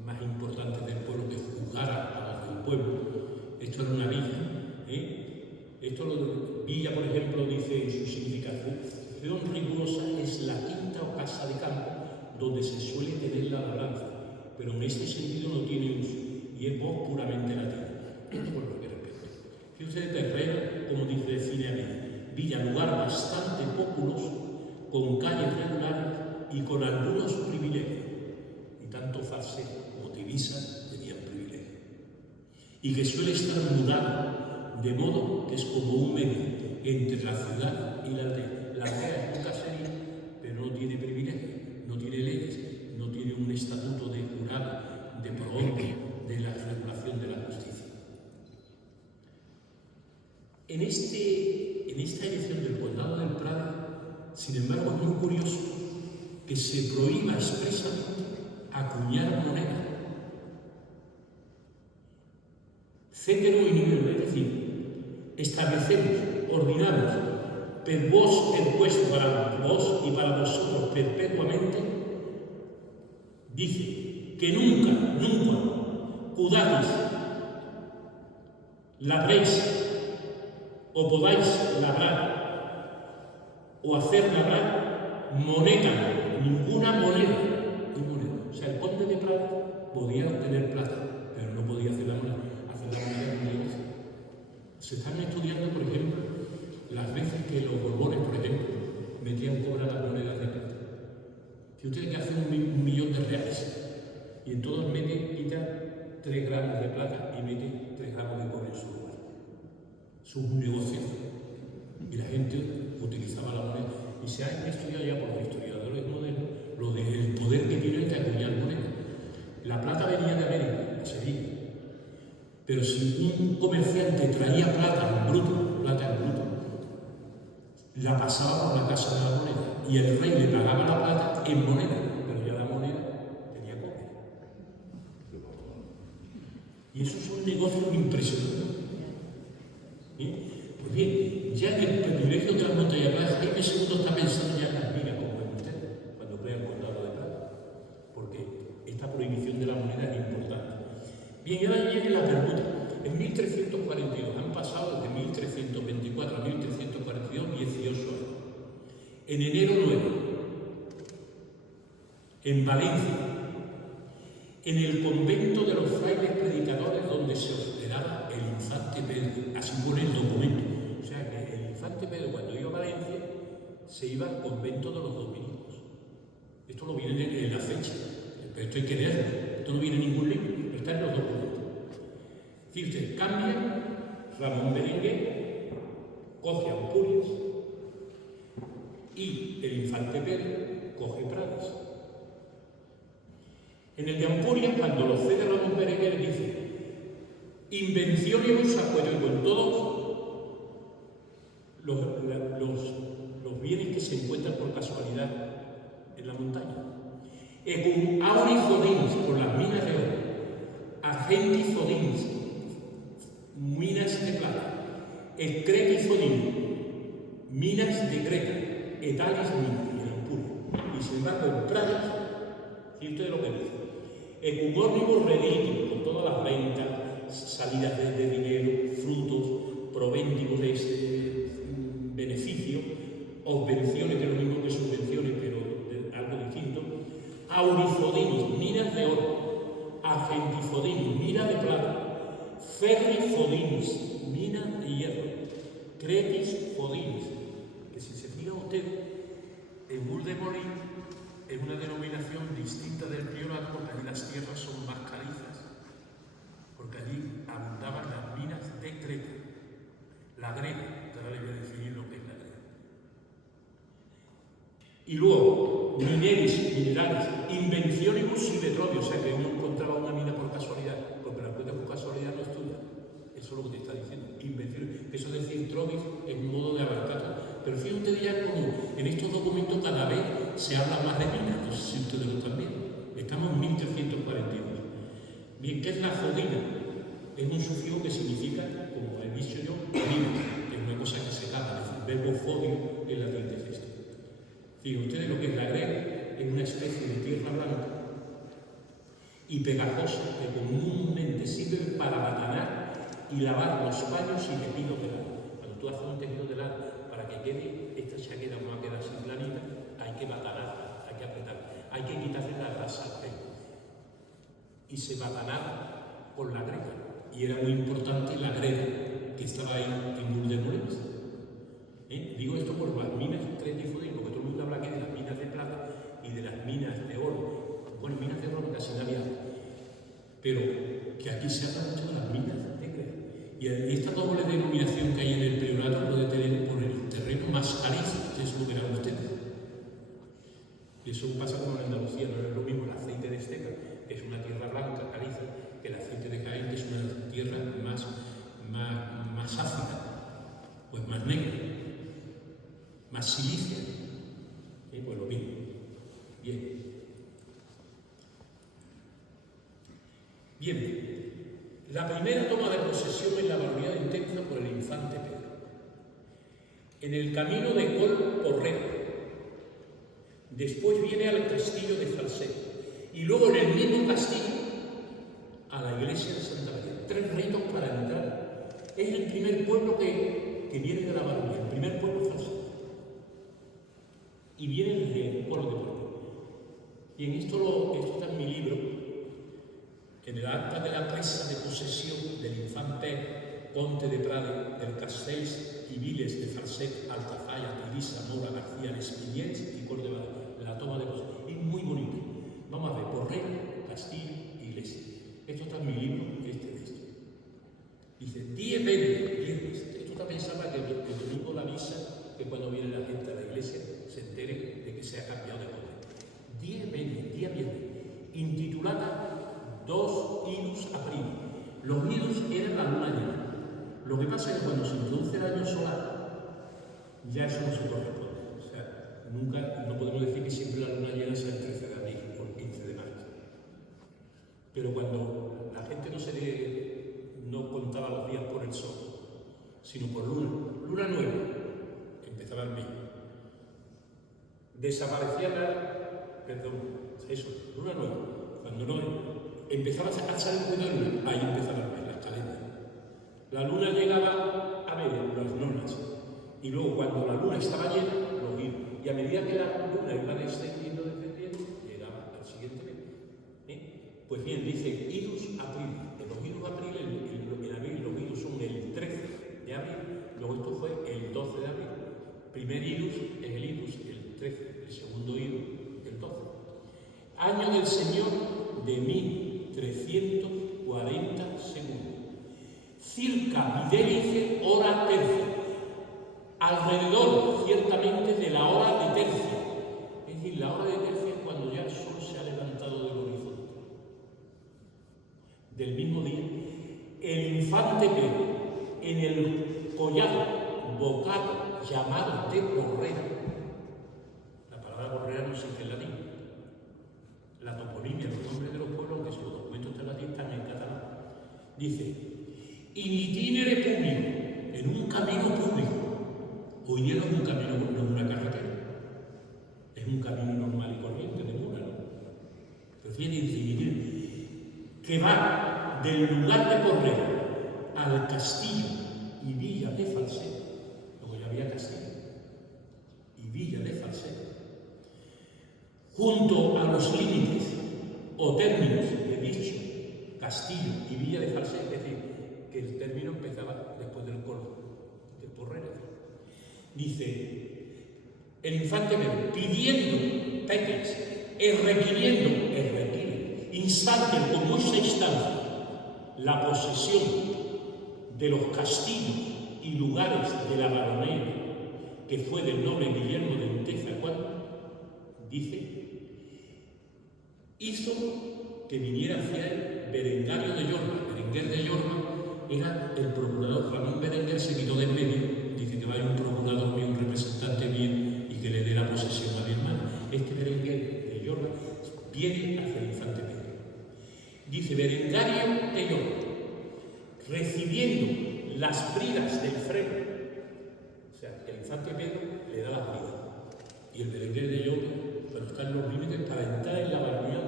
más importantes del pueblo que juzgaran a los del pueblo. Esto era una villa. Villa, por ejemplo, dice en su significación rigurosa es la quinta o casa de campo donde se suele tener la labranza, pero en este sentido no tiene uso y es voz puramente latina. Esto por lo que respecta. Fíjense de terreno, como dice Cineamén, villa, lugar bastante populoso, con calles regulares y con algunos privilegios, y tanto Falceto como Tibisa tenían privilegios, y que suele estar mudado, de modo que es como un medio entre la ciudad y la aldea. La aldea es un caserío, pero no tiene privilegios, no tiene leyes, no tiene un estatuto de jurado, de prohombio, de la regulación de la justicia. En este en esta elección del condado del Prado, sin embargo, es muy curioso que se prohíba expresamente acuñar moneda. Cétero in idem, es decir, establecemos, ordinamos, per vos el puesto para vos y para vosotros perpetuamente, dice que nunca, cudatis, labréis o podáis labrar o hacer labrar moneda, ninguna moneda. O sea, el conde de Prada podía obtener plata, pero no podía hacer la moneda. Hacer la moneda es un negocio. Se están estudiando, por ejemplo, las veces que los Borbones, por ejemplo, metían cobrar las monedas de plata. Si usted que hace un millón de reales y en todos quita 3 gramos de plata y mete 3 gramos de cobre en su lugar. Eso es un negocio. Y la gente utilizaba la moneda. Y se ha estudiado ya por los historiadores modernos lo del poder que tiene el de acuñar moneda. La plata venía de América, a Sevilla. Pero si un comerciante traía plata en bruto, la pasaba por la casa de la moneda y el rey le pagaba la plata en moneda, pero ya la moneda tenía cobre. Y esos son negocios impresionantes. Pues bien, ya en el privilegio de las montañas de Jaime II está pensando ya en las minas, como ven ustedes, cuando crea el condado de Prada, porque esta prohibición de la moneda es importante. Bien, y ahora viene la permuta. En 1342, han pasado desde 1324 a 1342, 18 años. En enero 9, en Valencia, en el convento de los frailes predicadores donde se hospedaba el infante Pedro, así pone el documento. O sea que el infante Pedro, cuando iba a Valencia, se iba al convento de los dominicos. Esto lo viene en la fecha, pero esto hay que leerlo. Esto no viene en ningún libro, pero está en los documentos. Fíjate, cambia, Ramón Berenguer coge Ampurias y el infante Pedro coge Prades. En el de Ampurias, cuando lo cede Ramón Berenguer, dice invencionibus acuerdo con todos los bienes que se encuentran por casualidad en la montaña. Ecum auris fodins, por las minas de oro, argentis fodins, minas de plata, Creti fodini, minas de Creta, etalis minas, y el Ampuria. Y sin embargo, en Prades, fíjate de lo que dice, ecum omnibus reditibus, con todas las ventas, salidas de dinero, frutos, proventibus de beneficio, obvenciones, que es lo mismo que subvenciones, pero algo distinto, aurifodinis, minas de oro, argentifodinis, minas de plata, ferrifodinis, minas de hierro, cretis fodinis, que si se fija usted, en Bourg-de-Molin es una denominación distinta del priorato, porque allí las tierras son más calizas, porque allí abundaban las minas de Creta, la greda, que ahora le voy a definir lo que es la greda. Y luego, mineris, minerales, invencionibus sidetrodio, o sea que uno encontraba una mina por casualidad, porque la encuentra por casualidad no estudia. Eso es lo que te está diciendo, invenciones. Eso de decir trovis es un modo de abarcar todo. Pero fíjate usted ya como en estos documentos cada vez se habla más de minas, no sé si ustedes lo están viendo. Estamos en 1342. Bien, ¿qué es la fodina? Es un sufijo que significa, como he dicho yo, mina, que es una cosa que se cava, es el verbo fodio en latín es esto. Fíjense ustedes lo que es la greda, es una especie de tierra blanca y pegajosa que comúnmente sirve para batanar y lavar los paños y tejidos de lana. Cuando tú haces un tejido de lana, para que quede esta chaqueta no va a quedar sin planita, hay que batanarla, hay que apretarla, hay que quitarle la grasa al pelo. Y se batanaba con la greda. Y era muy importante la greda que estaba ahí en Bourg-de-Molins. Digo esto por las minas cretifodines, porque todo el mundo habla aquí de las minas de plata y de las minas de oro. Bueno, minas de oro casi no había, pero que aquí se habla mucho de las minas de greda. Y esta doble denominación que hay en el priorato puede tener por el terreno más calizo, que es lo que eran ustedes. Y eso pasa como en Andalucía, no es lo mismo el aceite de esteca, que es una tierra blanca, caliza, que el aceite de Jaén, que es una tierra más ácida, pues más negra. Bien, la primera toma de posesión es la baronía de Entenza por el infante Pedro. En el camino de Col Porrero. Después viene al castillo de Falset. Y luego en el mismo castillo a la iglesia de Santa María. 3 ritos para entrar. Es el primer pueblo que viene de la baronía, el primer pueblo Falset. Y viene desde el Colo de Porrero. Y en esto está en mi libro, en el acta de la presa de posesión del infante Conte de Prade, del Castells y Viles de Falset, Altafalla, Tirisa, Mora, García, Espinels y Córdoba, la toma de posesión. Es muy bonito. Vamos a ver, Porrero, Castillo, Iglesia. Esto está en mi libro, de esto. Dice, 10 viernes. Esto también sabe que el domingo la misa, que cuando viene la gente a la iglesia, se entere de que se ha cambiado de nombre. 10 viernes, intitulada 2 idus aprili. Los idus eran la luna llena. Lo que pasa es que cuando se introduce el año solar, ya eso no se corresponde. O sea, no podemos decir que siempre la luna llena sea el 13 de abril o el 15 de marzo. Pero cuando la gente no contaba los días por el sol, sino por luna nueva, empezaba el mes. Desaparecía luna nueva. Cuando no empezaba a salir de luna, ahí empezaba el mes, las calendas. La luna llegaba a medio, las nonas, y luego cuando la luna estaba llena, los idus. Y a medida que la luna iba descendiendo, llegaba al siguiente mes. Pues bien, dice idus aprili. En los idus aprili, en abril, los idus son el 13 de abril, luego esto fue el 12 de abril. Primer idus es el idus, el 13, el segundo idus, el 12. Año del Señor de 1340 segundos. Circa videlice hora tercia, alrededor ciertamente de la hora de tercia. Es decir, la hora de tercia es cuando ya el sol se ha levantado del horizonte. Del mismo día, el infante Pedro, en el collado bocado llamado de Porrera, la palabra Porrera no existe en latín, la toponimia, los nombres de los pueblos, aunque los documentos están en latín, están en catalán, dice, in itinere público, en un camino público. Hoy día no es un camino, no es una carretera, es un camino normal y corriente de mula, ¿no? Pero fíjate, que va del lugar de Porrero al castillo y villa de Falset, luego ya había castillo y villa de Falset, junto a los límites o términos de dicho castillo y villa de Falset, es decir, que el término empezaba después del Colo, de Porrero. Dice, el infante Pedro, pidiendo, peques, requiriendo, instante con mucha instancia, la posesión de los castillos y lugares de la baronía, que fue del noble Guillermo de Entenza, dice, hizo que viniera hacia él Berengario de Yorma. Berenguer de Yorma era el procurador. Ramón Berenguer se quitó de en medio, dice que vaya un procurador mío, un representante bien, y que le dé la posesión a mi hermano. Este Berenguer de Yorma viene hacia el infante Pedro. Dice Berengario de Yorma, recibiendo las bridas del freno. O sea, el infante Pedro le da las bridas. Y el Berenguer de Yorma, cuando está en los límites, para entrar en la baronía,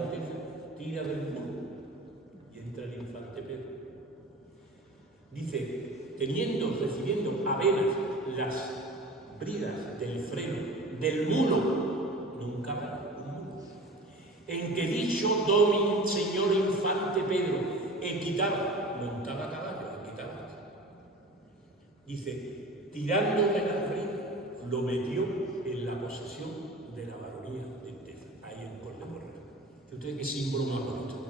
tira del muro y entra el infante Pedro. Dice, recibiendo apenas las bridas del freno del mulo, nunca va, en que dicho domin señor infante Pedro equitaba, montaba caballo, equitaba. Dice, tirándole las bridas, lo metió en la posesión de la baronía de Entenza, ahí en Col de Porrero. Ustedes qué símbolo más bonito.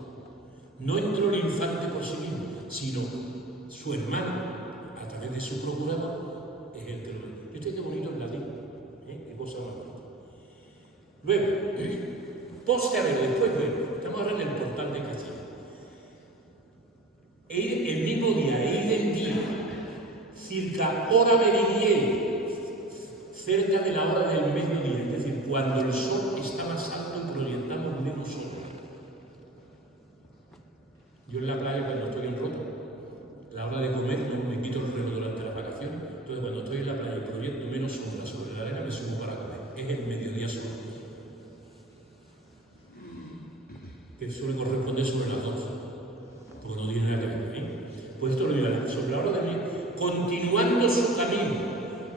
No entró el infante por sí mismo, sino su hermano, a través de su procurador, es el que lo metió. Ustedes qué bonito en latín, qué cosa más bonita. Luego, después, estamos hablando del portal de Castilla. El mismo día, día, circa hora meridiana, cerca de la hora del mediodía, es decir, cuando el sol está más alto y proyectando un menos sol. Yo en la playa, cuando estoy en ropa, a la hora de comer, no me quito el reloj durante las vacaciones. Entonces, cuando estoy en la playa proyecto menos sombra sobre la arena, me subo para comer. Es el mediodía solo, que suele corresponder sobre las 12, porque no tiene nada que ver. Pues esto lo dirá sobre la hora de mí, continuando su camino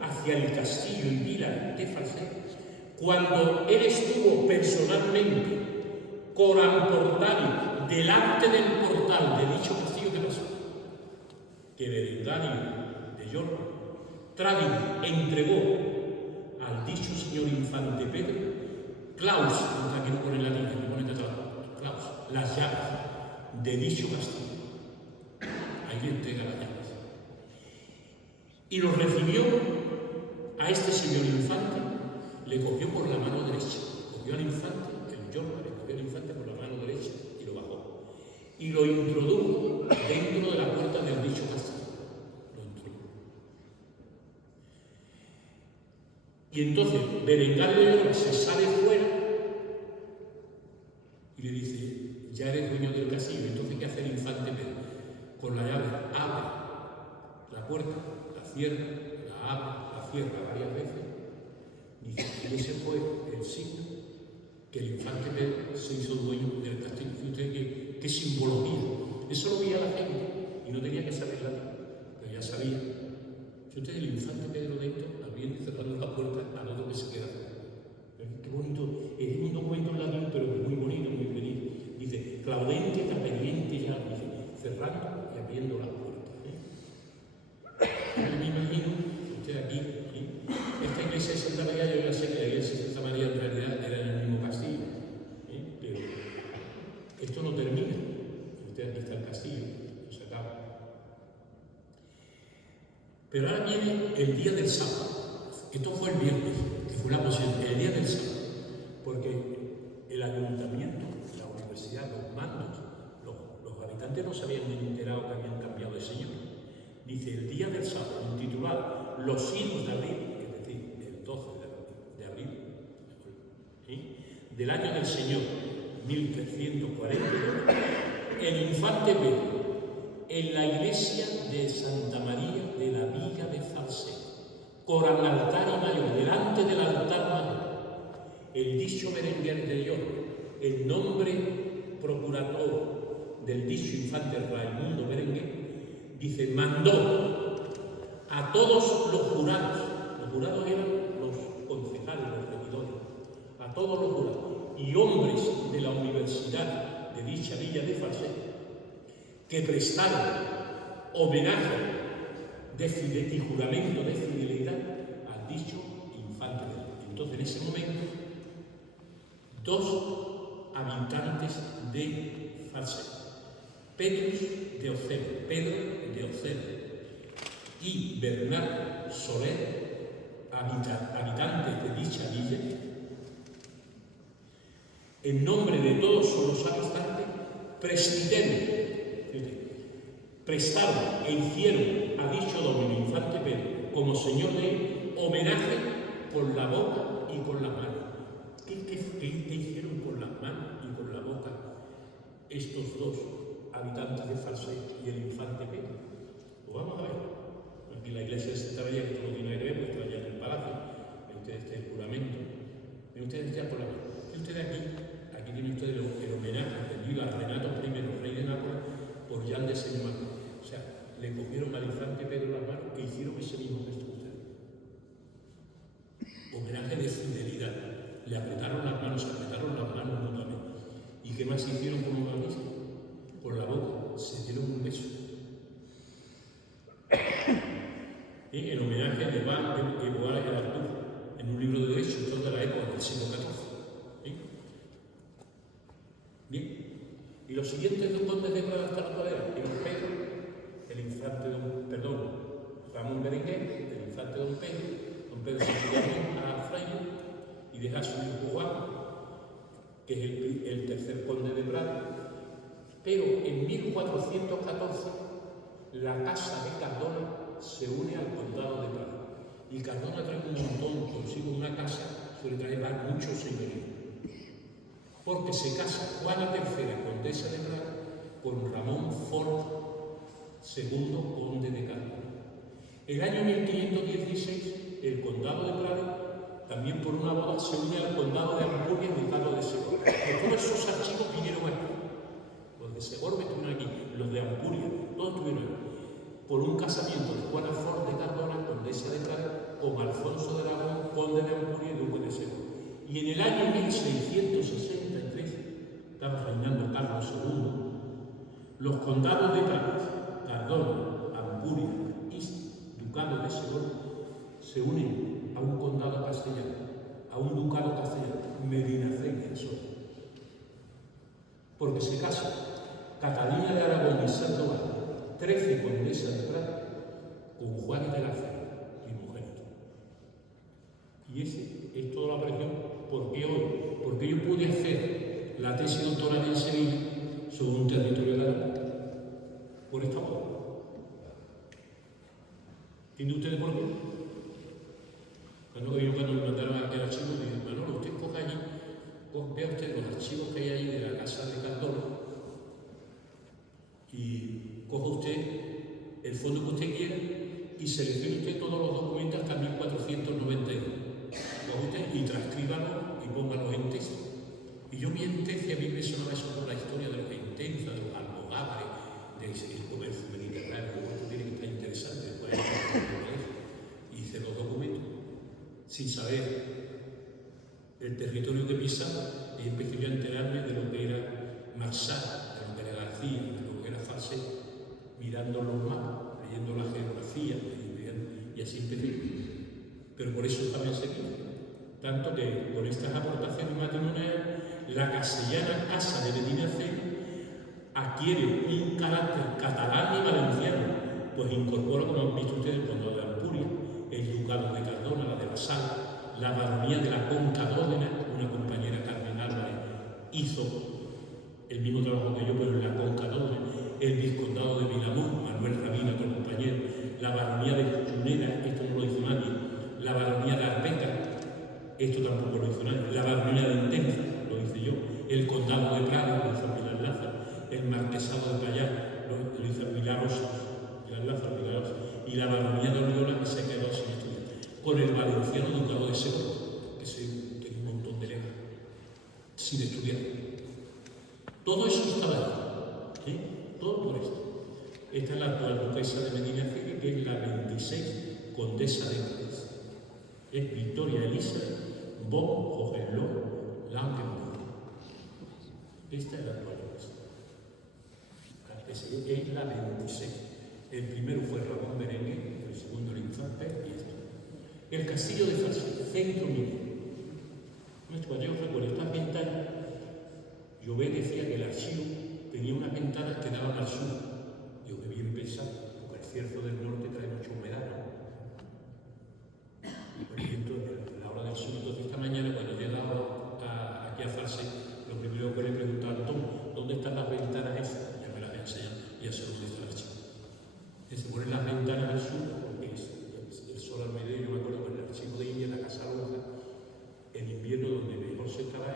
hacia el castillo y vila de Falset, cuando él estuvo personalmente coramportario delante del portal de dicho castillo, ¿qué pasó? Que Berengario de York Trádigo entregó al dicho señor infante Pedro Claus, aquí no pone latín, aquí pone Claus, las llaves de dicho castillo. Ahí le entrega las llaves. Y lo recibió a este señor infante, le cogió por la mano derecha, cogió al infante, el York le cogió al infante por la mano derecha y lo bajó. Y lo introdujo dentro de la puerta del dicho castillo. Y entonces Berengario de York se sale fuera y le dice, ya eres dueño del castillo. Entonces, ¿qué hace el infante Pedro? Con la llave abre la puerta, la cierra, la abre, la cierra varias veces. Dice, y ese fue el signo que el infante Pedro se hizo dueño del castillo. Fíjate qué simbología. Eso lo veía la gente y no tenía que saber latín, pero ya sabía. Fíjate el infante Pedro dentro, abriendo y cerrando la puerta al otro que se queda. Qué bonito, es un documento en latín, pero muy bonito, muy bonito. Dice, claudente, capelliente, ya, dice, cerrando y abriendo la puerta. Yo me imagino, usted aquí, esta iglesia de Santa María, yo ya sé que la iglesia de Santa María en realidad era en el mismo castillo, pero esto no termina. Usted aquí está el castillo, no se acaba. Pero ahora viene el día del sábado. Esto fue el viernes, que fue la posición, el día del sábado, porque el ayuntamiento, la universidad, los mandos, los habitantes no se habían enterado que habían cambiado de señor. Dice, el día del sábado, intitulado Los hijos de abril, es decir, el 12 de abril, del año del Señor 1342, el infante Pedro, en la iglesia de Santa María de la Villa de Falset, con el altar y mayor, delante del altar mayor, el dicho Berenguer de York, el nombre procurador del dicho infante Raimundo Berenguer, dice, mandó a todos los jurados eran los concejales, los regidores, a todos los jurados y hombres de la universidad de dicha Villa de Falset, que prestaron homenaje y juramento de fidelidad al dicho infante. Entonces, en ese momento, 2 habitantes de Falset, Pedro de Ocel y Bernard Soler, habitantes de dicha villa, en nombre de todos los habitantes, prestaron e hicieron a dicho dominio infante Pedro, como señor de él, homenaje con la boca y con la mano. ¿Qué hicieron con las manos y con la boca estos 2 habitantes de Falset y el infante Pedro? Pues vamos a ver. Aquí la iglesia de Santa María, que esto no tiene que ver, pues está allá en el palacio. Ven ustedes este juramento. Ven ustedes ya por la mano. Ven ustedes aquí tienen ustedes el homenaje rendido a Renato I, rey de Nápoles, por Jan de Saint-Marc. O sea, le cogieron al infante Pedro las manos e hicieron ese mismo gesto ustedes. Homenaje de fidelidad. Le apretaron las manos mutuamente. ¿Y qué más hicieron con una misa? Por la boca, se dieron un beso. El homenaje de Boal y Artur, en un libro de derecho, de la época del siglo XIV. Bien. Y los siguientes 2 condes de Praga hasta la actualidad, el infante Ramón Berenguer, el infante don Pedro se fue a Fraile y deja a su hijo Juan, que es el tercer conde de Praga. Pero en 1414 la casa de Cardona se une al condado de Praga. Y Cardona trae un montón consigo, una casa, suele traer muchos señoríos. Porque se casa Juana III, condesa de Praga, con Ramón Fort II, conde de Cardona. El año 1516, el condado de Prado, también por una boda, se une al condado de Ampurias y ducado de Segorbe. Todos esos archivos vinieron aquí. Los de Segorbe estuvieron aquí, los de Ampurias, todos estuvieron aquí. Por un casamiento de Juana Fort de Cardona, condesa de Prado, con Alfonso de Aragón, conde de Ampurias y duque de Segorbe. Y en el año 1663, estaba reinando Carlos II, los condados de Prado, Cardona, Ampurias y ducado de Segorbe se unen a un condado castellano, a un ducado castellano, Medinaceli, porque se casan Catalina de Aragón y Sandoval, 13 condesas de Prado, con Juan de la Fe, primogénito. Y ese es toda la presión. ¿Por qué hoy? Porque yo pude hacer la tesis doctoral en Sevilla sobre un territorio de Aragón, por esta boda. ¿Entiende usted por qué? Cuando me mandaron aquel archivo, me dije, Manolo, usted coja allí, vea usted los archivos que hay ahí de la casa de Cardona y coja usted el fondo que usted quiera y seleccione usted todos los documentos hasta 1492. Coja usted y transcríbalo y póngalo en tesis. Y yo vi en tesis, a mí me sonaba eso por la historia de los intensas, de los almogávares, del comercio mediterráneo, esto tiene que estar interesante. Después hice los documentos sin saber el territorio que pisaba y empecé yo a enterarme de lo que era Marsá, de lo que era García, de lo que era Farset, mirando los mapas, leyendo la geografía y así empecé. Pero por eso también seguí. Tanto que con estas aportaciones matrimoniales, la castellana Casa de Medinaceli adquiere un carácter catalán y valenciano, pues incorpora, como han visto ustedes, el condado de Ampurias, el ducado de Cardona, la de la Sala, la baronía de la Conca d'Òdena, una compañera, Carmen Álvarez, hizo el mismo trabajo que yo, pero en la Conca d'Òdena, el vizcondado de Vilamur, Manuel Rabina, otro compañero, la baronía de Cunera, esto no lo hizo nadie, la baronía de Arbeca, esto tampoco lo hizo nadie, la baronía de Intenza, lo hice yo, el condado de Prado, lo hizo Pilar Lázaro, el marquesado de Payá, lo hizo Pilar Rosas, y la baronía de Oriola, que se quedó sin estudiar, con el valenciano ducado de Segorbe, que tiene un montón de legas, sin estudiar. Todo eso estaba ahí, ¿sí? Todo por esto. Esta es la actual duquesa de Medinaceli, que es la 26 condesa de Cádiz. Es Victoria Elisa von Hohenlohe-Langenburg. Esta es la actual duquesa. Es la 26. El primero fue Ramón Berenguer, el segundo el infante y esto. El castillo de Farset, centro minero. Cuando yo recuerdo estas ventanas, Llobet decía que el archivo tenía unas ventanas que daban al sur. Yo que bien pensado, porque el cierzo del norte trae mucha humedad, ¿no? Por ejemplo, a la hora del sur, entonces esta mañana cuando he llegado aquí a Farset, lo primero que le preguntaba, Tom, ¿dónde están las ventanas esas? Ya me las enseñan y ya sé dónde está el archivo. Se ponen las ventanas al sur, porque el sol al mediodía. Yo me acuerdo que en el archivo de India, en la Casa Roja, en invierno, donde mejor se estaba,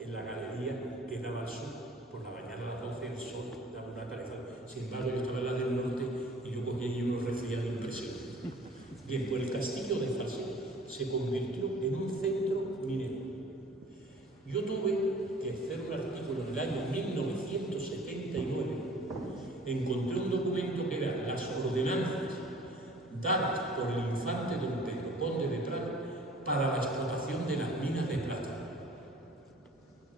en la galería que daba al sur, por la mañana a las 12 el sol daba una calefacción. Sin embargo, yo estaba en la del norte y yo cogía allí unos resfriados impresionantes. Bien, pues el castillo de Farset se convirtió en un centro minero. Yo tuve que hacer un artículo en el año 1979. Encontré un documento que era las ordenanzas dadas por el infante don Pedro Conde de Prado para la explotación de las minas de plata.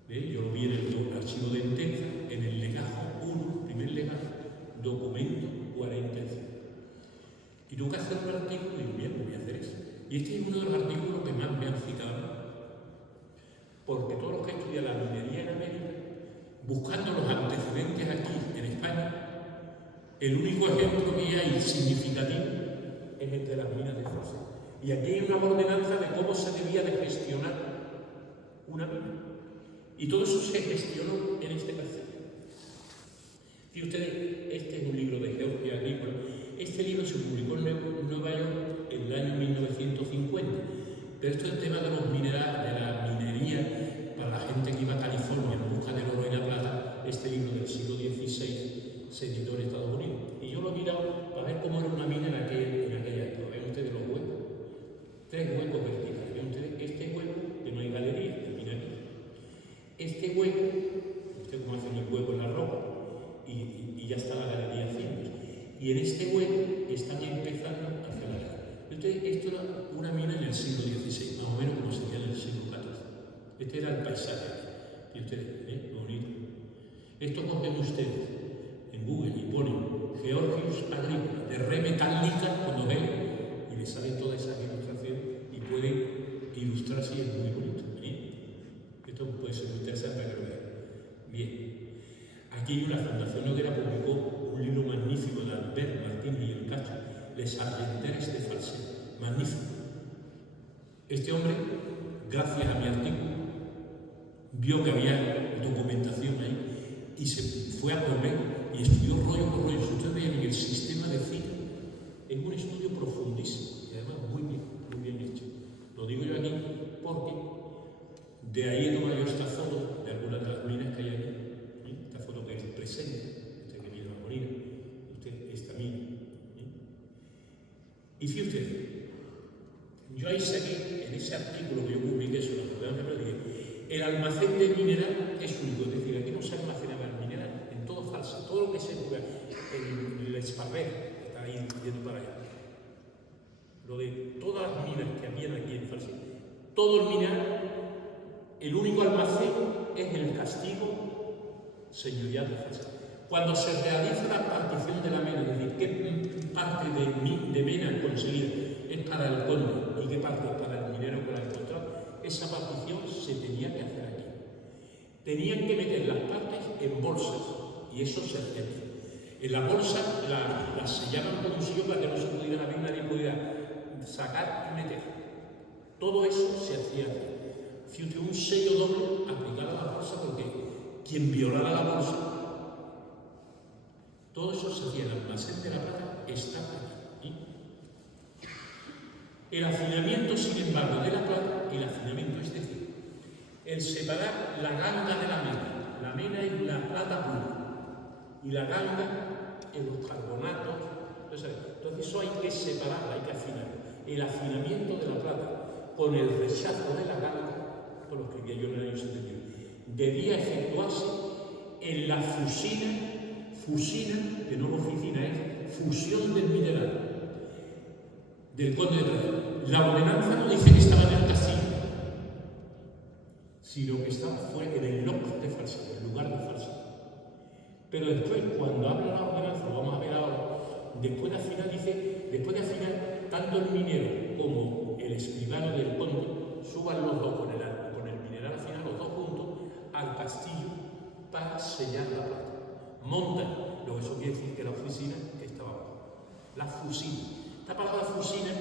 Yo lo vi en el archivo de Intenza, en el legajo 1, primer legajo, documento 45. Y tuve que hacer un artículo y digo, bien, voy a hacer eso. Y este es uno de los artículos que más me han citado, porque todos los que estudian la minería en América, buscando los antecedentes aquí en España, el único ejemplo que hay significativo es el de las minas de Farset. Y aquí hay una ordenanza de cómo se debía de gestionar una mina. Y todo eso se gestionó en este castillo. Fíjense ustedes, este es un libro de geología agrícola. Este libro se publicó en Nueva York en el año 1950. Pero esto es el tema de los minerales, de la minería, para la gente que iba a California en busca del oro y la plata. Este libro del siglo XVI se editó en Estados Unidos. Y yo lo he mirado para ver cómo era una mina en aquella época. Ven ustedes los huecos. 3 huecos verticales. Ven ustedes este hueco, que no hay galería, termina aquí. Este hueco, ustedes como hacen el hueco en la roca, y ya está la galería haciendo. Y en este hueco están empezando a hacer la galería. Entonces, esto era una mina en el siglo XVI, más o menos como sería en el siglo XIV. Este era el paisaje. Y ustedes, bonito. Esto cogen ustedes en Google y ponen Georgius Agricola de re metálica cuando ven y les salen todas esas ilustraciones y pueden ilustrarse y es muy bonito. Esto puede ser muy interesante para que lo vean. Bien. Aquí hay una Fundación Noguera publicó un libro magnífico de Albert Martínez y el Cacho, Les Argentères de Falset. Magnífico. Este hombre, gracias a mi artículo, vio que había documentación ahí y se fue a comer y estudió rollo por rollo. Si ustedes vean en el sistema de cine, es un estudio profundísimo y además muy bien hecho. Lo digo yo aquí porque de ahí he tomado yo esta foto de algunas de las minas que hay aquí. Esta foto que es presente, usted que viene a morir, usted esta mina. Y fíjate, yo ahí saqué en ese artículo que yo publiqué sobre la propiedad de dije, el almacén de mineral es único, es decir, aquí no se almacenaba el mineral, en todo falso, todo lo que se juega, el esparver, que está ahí yendo para allá, lo de todas las minas que habían aquí en Falset, todo el mineral, el único almacén es el castigo señorial de Falset. Cuando se realiza la partición de la mena, es decir, qué parte de mena conseguida es para el conde y qué parte es para el minero que la ha encontrado, esa partición se tenía que hacer aquí. Tenían que meter las partes en bolsas y eso se hacía aquí. En la bolsa las sellaban con un sello para que no se pudiera abrir, nadie pudiera sacar y meter. Todo eso se hacía aquí. Fíjate, un sello doble aplicado a la bolsa porque quien violara la bolsa, todo eso se hacía en el almacén de la plata, está aquí. El afinamiento, sin embargo, de la plata, el afinamiento, es decir, el separar la ganga de la mena es la plata pura y la ganga en los carbonatos. Entonces eso hay que separarla, hay que afinar. El afinamiento de la plata con el rechazo de la ganga, esto lo escribía yo en el año 71, debía efectuarse en la fusina, que no es oficina, es fusión del mineral, del conde de Trajano. La ordenanza no dice que estaba en el castillo, sino que estaba fuera en el loc de Falset, el lugar de Falset. Pero después, cuando habla la ordenanza, lo vamos a ver ahora, después de afinar, tanto el minero como el escribano del conde suban los dos con el mineral afinado, los dos juntos, al castillo para sellar la plata. Montan, lo que eso quiere decir que la oficina estaba abajo. La fusina. Esta palabra fusina,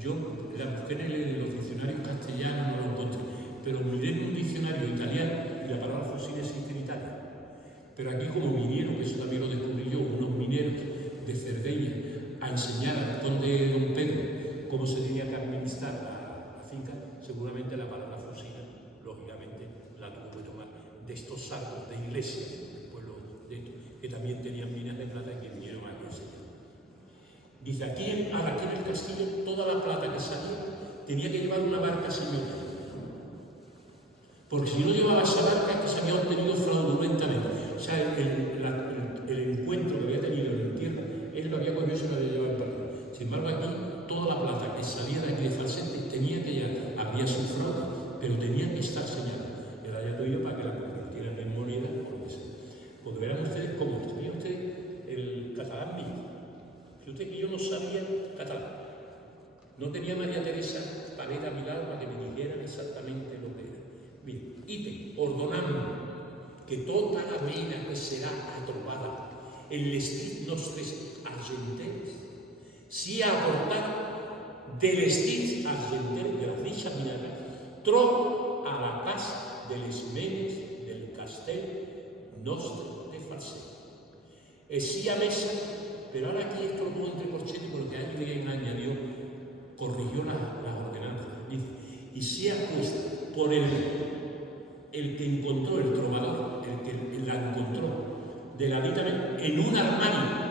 yo la busqué en los diccionarios castellanos, no lo encontré, pero miré en un diccionario italiano y la palabra fusina existe en Italia. Pero aquí, como minero, que eso también lo descubrí yo, unos mineros de Cerdeña, a enseñar al conde don Pedro cómo se tenía que administrar la finca, seguramente la palabra fusina, lógicamente, la tuvo que tomar de estos salvos de iglesias, que también tenían minas de plata y que vinieron a enseñar. Dice, aquí en el castillo, toda la plata que salía tenía que llevar una barca señora. Porque si no llevaba esa barca, que se había obtenido fraudulentamente. O sea, el encuentro que había tenido en el tierra, él lo había cogido y se lo había llevado en barco. Sin embargo, aquí, toda la plata que salía de aquí de Falset tenía que ya, había su fraude, pero tenía que estar señalada. Era ya tuyo para que la convirtieran en moneda o lo que sea. Pues verán ustedes cómo esto. Mira usted el catalán mío. Fíjate que yo no sabía catalán. No tenía María Teresa Parera a mi lado para que me dijeran exactamente lo que era. Bien, ítem, ordonando que tota la mena que serà trobada en l'estit nostres argenters sia aportada de l'estit argenter de la feixa minera trob a la casa de les menes del castell nostre de Falset. Sia mesa, pero ahora aquí esto lo pongo entre corchetes porque alguien añadió, corrigió las ordenanzas, dice, y sea puesta por el que encontró el trovador, el que la encontró, de la dita en un armario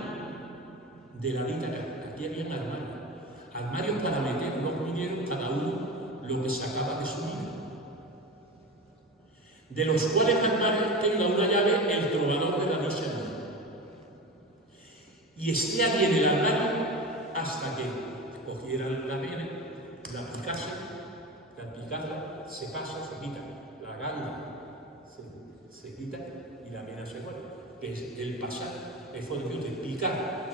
de la dita casa. Aquí había armarios para meter los mineros cada uno lo que sacaba de su mina, de los cuales armarios tenga una llave el trovador de la dicha mina, y esté allí en el armario hasta que cogieran la mena, la picasen, se pasa, se quita, la ganga se quita y la mena se muere, que es el pasar, es cuando usted picar,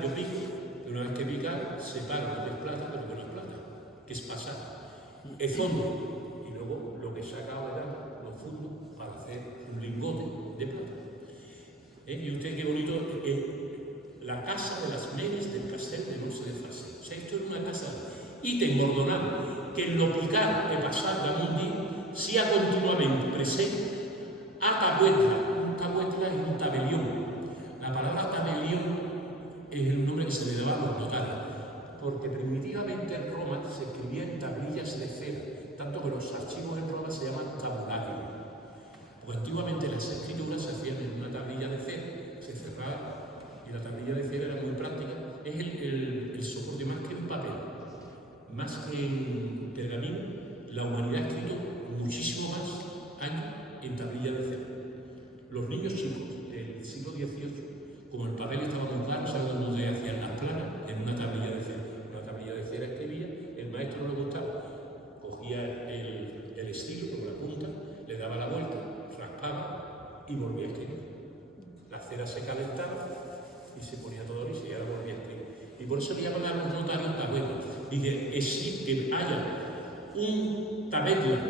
yo pico, y una vez que pica, separo lo que es plata de lo que no es plata, que es pasar, es fondo, y luego lo que sacaba era los fundos para hacer un lingote de plata. Y usted qué bonito, la casa de las menes del castell de Monse de Fase. O sea, esto es una casa ítem ordonado, que en lo picar de pasar damunt dir sia continuamente presente a tabuetra. Un tabuetra es un tabelión. La palabra tabelión es el nombre que se le daba a los notarios, porque primitivamente en Roma se escribía en tablillas de cera, tanto que los archivos en Roma se llaman tabularium. Pues antiguamente las escrituras se hacían en una tablilla de cera, se cerraba, y la tablilla de cera era muy práctica, es el soporte más que en papel, más que en pergamino. La humanidad ha escrito muchísimo más años en tablilla de cera. Los niños chicos del siglo XVIII, como el papel estaba muy claro, ¿saben dónde hacían las planas? En una tablilla de cera. En una tablilla de cera escribía, el maestro no le gustaba, cogía el estilo con la punta, le daba la vuelta, raspaba y volvía a escribir. La cera se calentaba y se ponía todo liso y ahora volvía a escribir. Y por eso le llaman a los notarios tabuelos. Dice, es que haya un tabelión,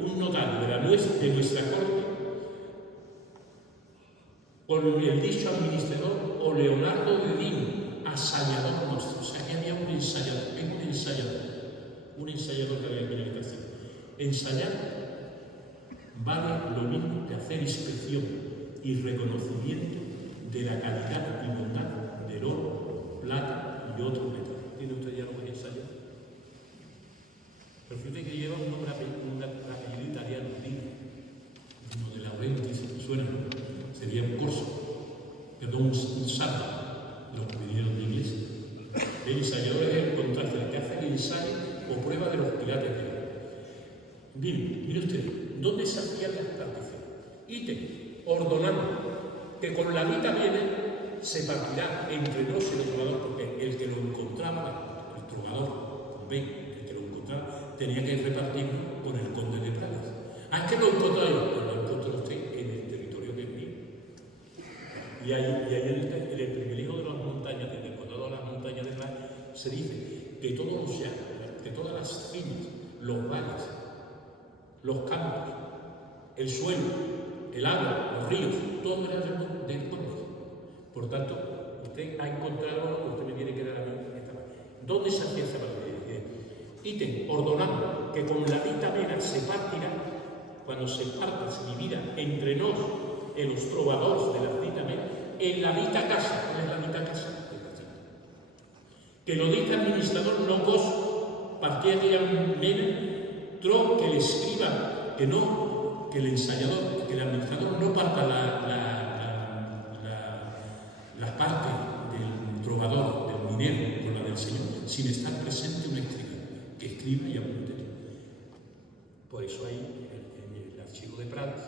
un notario de nuestra corte, con el dicho administrador o Leonardo de Dino, ensayador nuestro. O sea, que había un ensayador, un ensayador de la comunicación. Ensayar vale lo mismo que hacer inspección y reconocimiento de la calidad y bondad del oro, plata y otros metales. ¿Tiene usted ya lo que es ensayar? Pero fíjate que lleva un nombre, un apellido italiano, como de Laurenti, suena, sería un corso, perdón, un salto, los que vinieron de inglés. El ensayador es el contraste, el que hace el ensayo o prueba de los piratas de oro. Bien, mire usted, ¿dónde se hacían las particiones? Ítem, ordonando, que con la dita viene, se partirá entre nos y el trovador, porque el que lo encontraba, el trovador, con B, el que lo encontraba, tenía que repartirlo con el conde de Prades. ¿A qué lo encontró yo? Pues lo encontró usted en el territorio que es mío. Y ahí en el privilegio de las montañas, desde el condado de las montañas de Prades, se dice que todos los llanos, que todas las viñas, los valles, los campos, el suelo, el agua, los ríos, todo era del pueblo. Por tanto, usted ha encontrado, usted me tiene que dar a mí esta parte. ¿Dónde se hacía esa parte? Ítem, ordonando que con la dita mena se partirá, cuando se parta, se divida entre nos, en los trovadores de la dita mena, en la dita casa. ¿Cuál es la dita casa? El castillo. Que lo dita administrador no gozo, partía aquella mena, tro que le escriba, que el ensayador, que el administrador no parta la parte del trovador, del minero, con la del señor, sin estar presente un escriba, que escriba y apunte. Por eso ahí, en el archivo de Prades,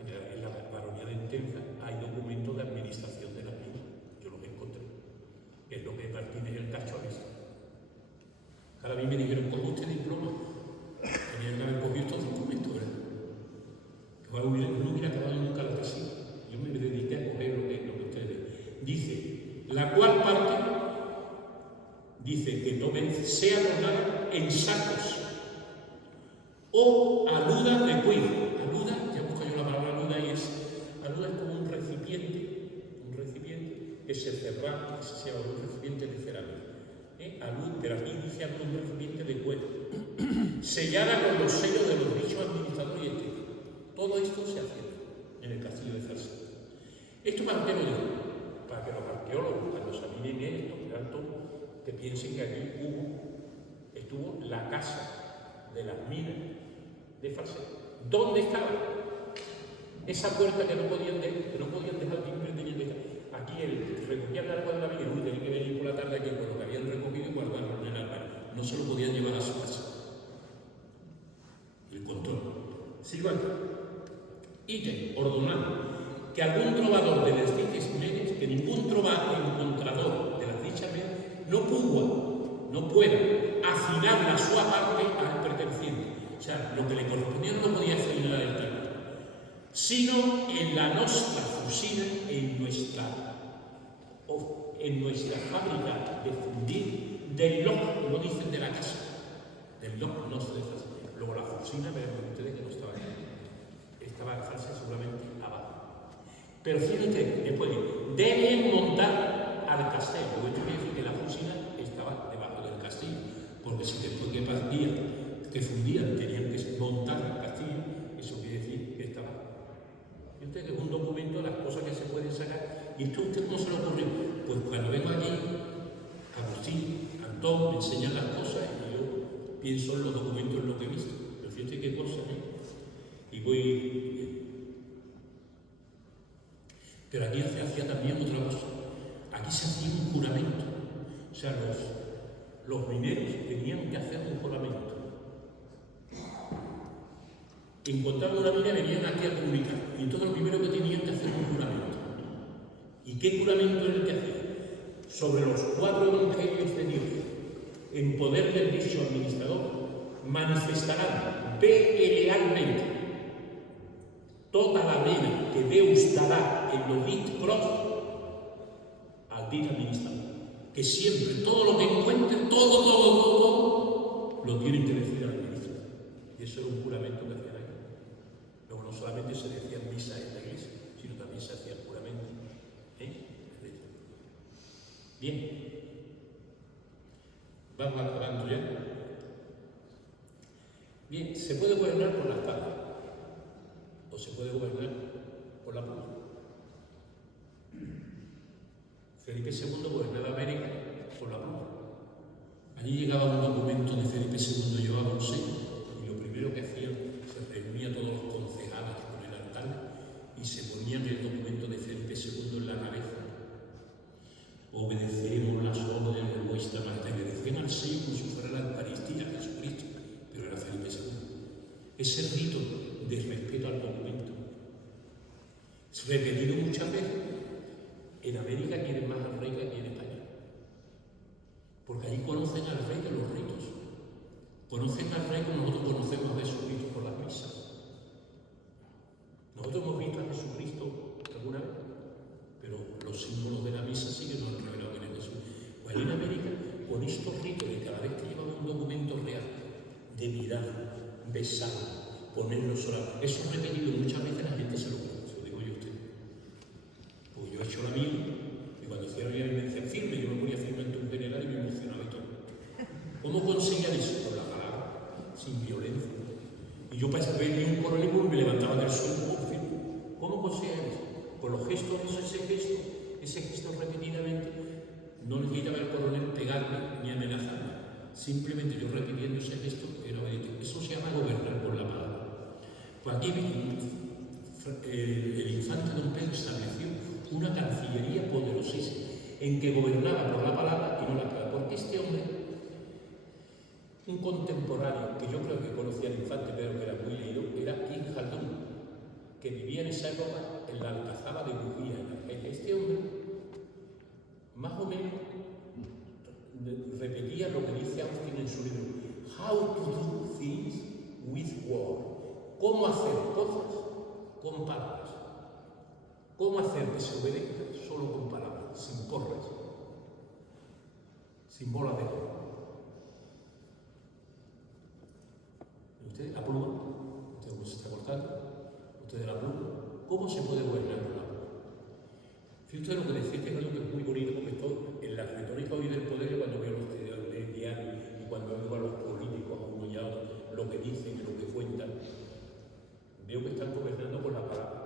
en la baronía de Entenza, hay documentos de administración de las minas. Yo los encontré, que es lo que Martínez el Cacho ha visto. Ahora a mí me dijeron, ¿cómo usted diploma? Tenía que haber cogido estos documentos, ¿verdad? Que no hubiera acabado nunca la tesis. Yo me dediqué a coger lo que ustedes. Dice, la cual parte, dice que sea tomada en sacos o aluda de cuello. Aluda, ya busco yo la palabra aluda, y aluda es como un recipiente que se cerraba, que se llama un recipiente de cerámica. Alud, pero aquí dice alud, un recipiente de cuero, sellada con los sellos de los dichos administradores y estéticos. Todo esto se hace en el castillo de Fase. ¿Esto para qué lo digo? Para que los arqueólogos, cuando examinen esto, que piensen que aquí estuvo la casa de las minas de Fase. ¿Dónde estaba? Esa puerta que no podían dejar timbre, tenían que estar. Aquí recogían el agua de la villa, tenían que venir por la tarde aquí con lo que habían recogido y guardarlo en el armario. No se lo podían llevar a su casa. El control. Sigo aquí. Ítem, ordenado. Que algún trovador de las dichas menes, que ningún encontrador de las dichas menes, no pueda afinar la sua parte al perteneciente. O sea, lo que le correspondía no lo podía afinar el tal, sino en la nostra fusina, en nuestra fábrica de fundir del loc, no dicen de la casa, del loc no se deja. Luego la fusina, verán ustedes que no estaba aquí, estaba en fase seguramente abajo. Pero fíjense, después deben montar al castillo. Esto quiere decir que la fusina estaba debajo del castillo, porque si después que partían, que fundían, tenían que montar el castillo, eso quiere decir que estaba. Y usted, que es un documento de las cosas que se pueden sacar. ¿Y esto a usted cómo se le ocurrió? Pues cuando vengo aquí, Agustín, Antón, me enseñan las cosas y yo pienso en los documentos, en lo que he visto. Pero fíjate qué cosa, Y voy. Pero aquí se hacía también otra cosa. Aquí se hacía un juramento. O sea, los mineros tenían que hacer un juramento. Encontraban una mina, venían aquí a comunicar. Y entonces lo primero que tenían que hacer un juramento. ¿Y qué juramento era el que hacían? Sobre los 4 evangelios de Dios, en poder del dicho administrador, manifestarán lealmente tota la vena que Deus dará en lo dit pros al dit administrador. Que siempre, todo lo que encuentren, todo, lo tienen que decir al administrador. Y eso era un juramento que hacían ahí. Luego no solamente se decían misa en la iglesia, sino también se hacía el juramento. Bien. Vamos acabando ya. Bien, se puede gobernar por la espada o se puede gobernar por la pluma. Felipe II gobernaba América por la pluma. Allí llegaba un documento de Felipe II, llevaba un sello, y lo primero que hacían, se reunían todos los concejales con el alcalde y se ponían el documento de Felipe II en la cabeza. Obedecemos las órdenes de vuestra majestad. Le decían al sello como si fuera la Eucaristía, Jesucristo, pero era Felipe II. Ese rito de respeto al documento, repetido muchas veces. En América quieren más al rey que aquí en España, porque allí conocen al rey de los ritos, conocen al rey como nosotros conocemos a Jesucristo por las misas. Nosotros hemos visto a Jesucristo alguna vez, pero los símbolos de la misa sí que nos han revelado quién es Jesús. Pues en América, con estos ritos de cada vez que llevaba un documento real, de mirar, besar, ponerlo sola, eso repetido muchas veces la gente se lo cree, se lo digo yo a usted. Pues yo he hecho la mía, y cuando hicieron ya me decían firme, yo me ponía firme ante un general y me emocionaba y todo. ¿Cómo conseguían eso? Con la palabra, sin violencia. Y yo para ver un coronel me levantaba del suelo, firme. ¿Cómo conseguían eso? Con los gestos, ese gesto repetidamente, no necesitaba el coronel pegarme ni amenazarme. Simplemente yo repitiendo ese gesto era obediente. Eso se llama gobernar por la palabra. Pues aquí el infante Don Pedro estableció una cancillería poderosísima en que gobernaba por la palabra y no la palabra. Porque este hombre, un contemporáneo que yo creo que conocía al infante Pedro, que era muy leído, era Ibn Khaldun, que vivía en esa época en la Alcazaba de Bujía, en Argelia. Este hombre, más o menos, repetía lo que dice Austin en su libro, How to do things with words. Cómo hacer cosas con palabras. Cómo hacer que se obedezca solo con palabras, sin porras, sin bola de oro. ¿Usted la pluma? ¿Usted cómo se está cortando? ¿Usted de la pluma? ¿Cómo se puede gobernar con la pluma? Fíjate lo que decía este gallo, que es muy bonito, porque esto, en la retórica hoy del poder, cuando veo los diarios y cuando veo a los políticos, a uno y a otro, lo que dicen y lo que cuentan, veo que están gobernando con la palabra.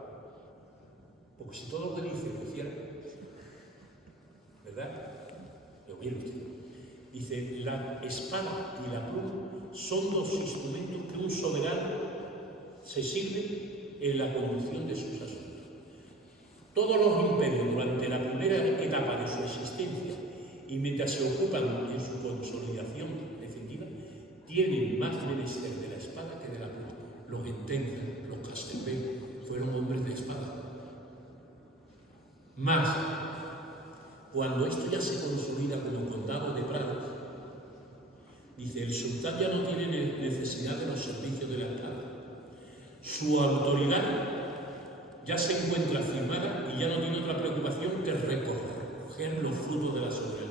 Porque si todo lo que dicen lo hicieran, ¿verdad? Lo mire usted. Dice, la espada y la pluma son dos instrumentos que un soberano se sirve en la conducción de sus asuntos. Todos los imperios durante la primera etapa de su existencia y mientras se ocupan en su consolidación definitiva, tienen más menester de la espada que de la pluma. Los Entenga, los Castelvecchi, fueron hombres de espada. Más, cuando esto ya se consolida como condado de Prados, dice, el sultán ya no tiene necesidad de los servicios de la espada. Su autoridad ya se encuentra firmada y ya no tiene otra preocupación que recoger los frutos de la soberanía.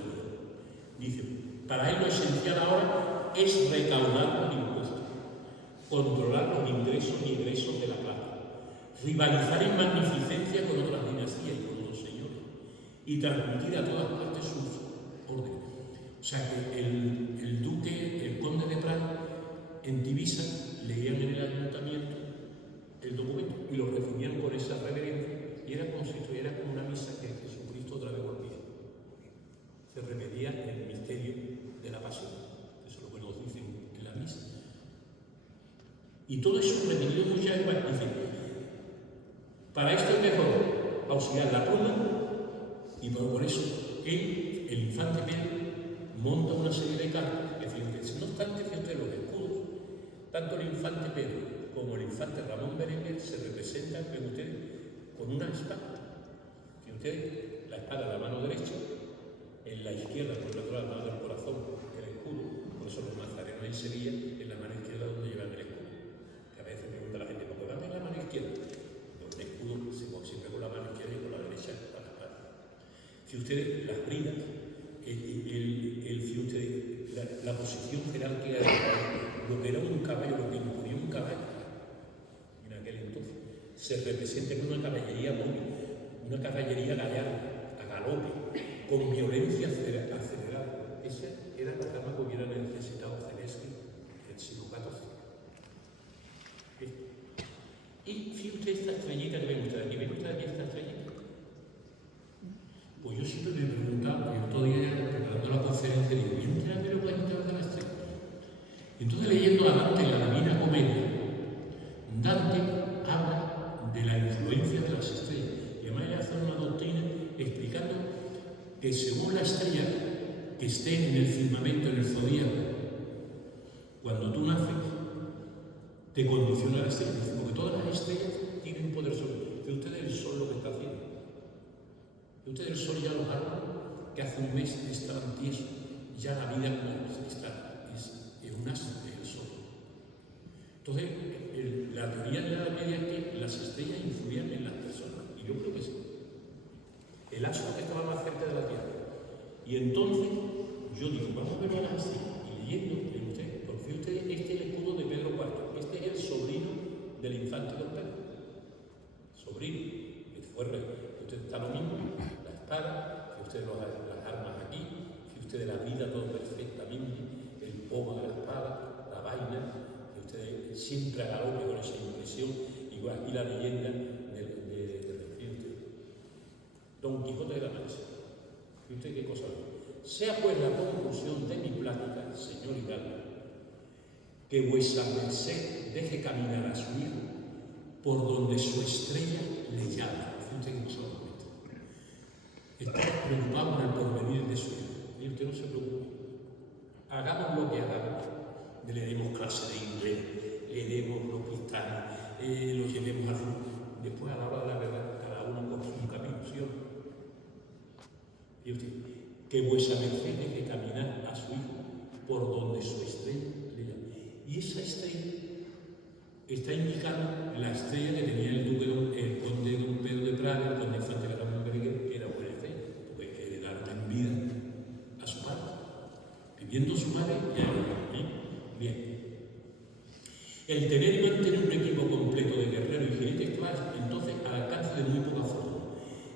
Dice, para él lo esencial ahora es recaudar los impuestos, controlar los ingresos y egresos de la plata, rivalizar en magnificencia con otras dinastías y con otros señores, y transmitir a todas partes sus órdenes. O sea que el duque, el conde de Praga, en Tivisa, leían en el ayuntamiento el documento y lo recibieron con esa reverencia, y era como una misa que Jesucristo otra vez volvía. Se repetía el misterio de la pasión, eso es lo que nos dicen en la misa. Y todo eso repetido muchas veces, dice, para esto es mejor auxiliar la pluma, y por eso él, el infante Pedro, monta una serie de cartas, que fíjense, no obstante, fíjense los escudos, tanto el infante Pedro como el infante Ramón Berenguer se representan, ven ustedes, con una espada. Fíjense ustedes, la espada en la mano derecha, en la izquierda, por el otro lado, la mano del corazón, el escudo. Por eso los nazarenos en Sevilla, en la mano izquierda donde llevan el escudo. Que a veces pregunta la gente, ¿por qué van en la mano izquierda? Pues el escudo siempre con la mano izquierda y con la derecha para la espada. Si ustedes, las bridas, la posición jerárquica del caballo, lo que era un caballo, lo que imponía un caballo en aquel entonces, se representa con una caballería móvil, una caballería gallarda, a galope, con violencia acelerada. Esa era la arma que hubiera necesitado Zelensky en el siglo XIV. Y fíjate usted esta estrellita que ven ustedes aquí, esta estrellita. Pues yo siempre me he preguntado, porque otro día preparando la conferencia, digo, ¿y entera me lo puede quitar de la estrella? Y entonces leyendo a Dante en la Divina Comedia, Dante habla de la influencia de las estrellas. Y además le hace una doctrina explicando que según la estrella que esté en el firmamento, en el zodíaco, cuando tú naces, te condiciona la estrella. Porque todas las estrellas tienen un poder sobre ti. Ve ustedes el sol lo que está haciendo. Ve ustedes el sol ya los árboles, que hace un mes estaban tiesos, ya la vida como está, es un astro, es el sol. Entonces, la teoría de la Edad Media es que las estrellas influían en las personas, y yo creo que sí. El astro que estaba más cerca de la Tierra. Y entonces, yo digo, vamos a ver las estrellas, y leyendo, ven ustedes, por fíjense, este es el escudo de Pedro IV, este es el sobrino del infante don Pedro. Sobrino, que fue rey. Usted está lo mismo, la espada, que usted las armas aquí, que usted la vida todo perfectamente, el pomo de la espada, la vaina, que usted siempre a galope con esa impresión, igual, y la leyenda del Don Quijote de la Mancha. ¿Y usted qué cosa ve? Sea pues la conclusión de mi plática, señor Hidalgo, que vuesa merced deje caminar a su hijo por donde su estrella le llama. ¿Y usted qué cosa ve? Está preocupado por el porvenir de su hijo. Y usted no se preocupe. Hagamos lo que hagamos. Le demos clase de inglés, le demos los cristales, lo llevemos al fútbol. Después, a la hora de la verdad, cada uno coge un camino, ¿sí o no? Y usted, que vuesa merced deje caminar a su hijo por donde su estrella le llama. Y esa estrella está indicando la estrella que tenía el conde don Pedro de Praga, el conde infante Ramón Berenguer, que era buena estrella, porque heredaron en vida a su padre. Viviendo su padre, ya bien. El tener y mantener un equipo completo de guerreros y jinetes está entonces al alcance de muy poca forma.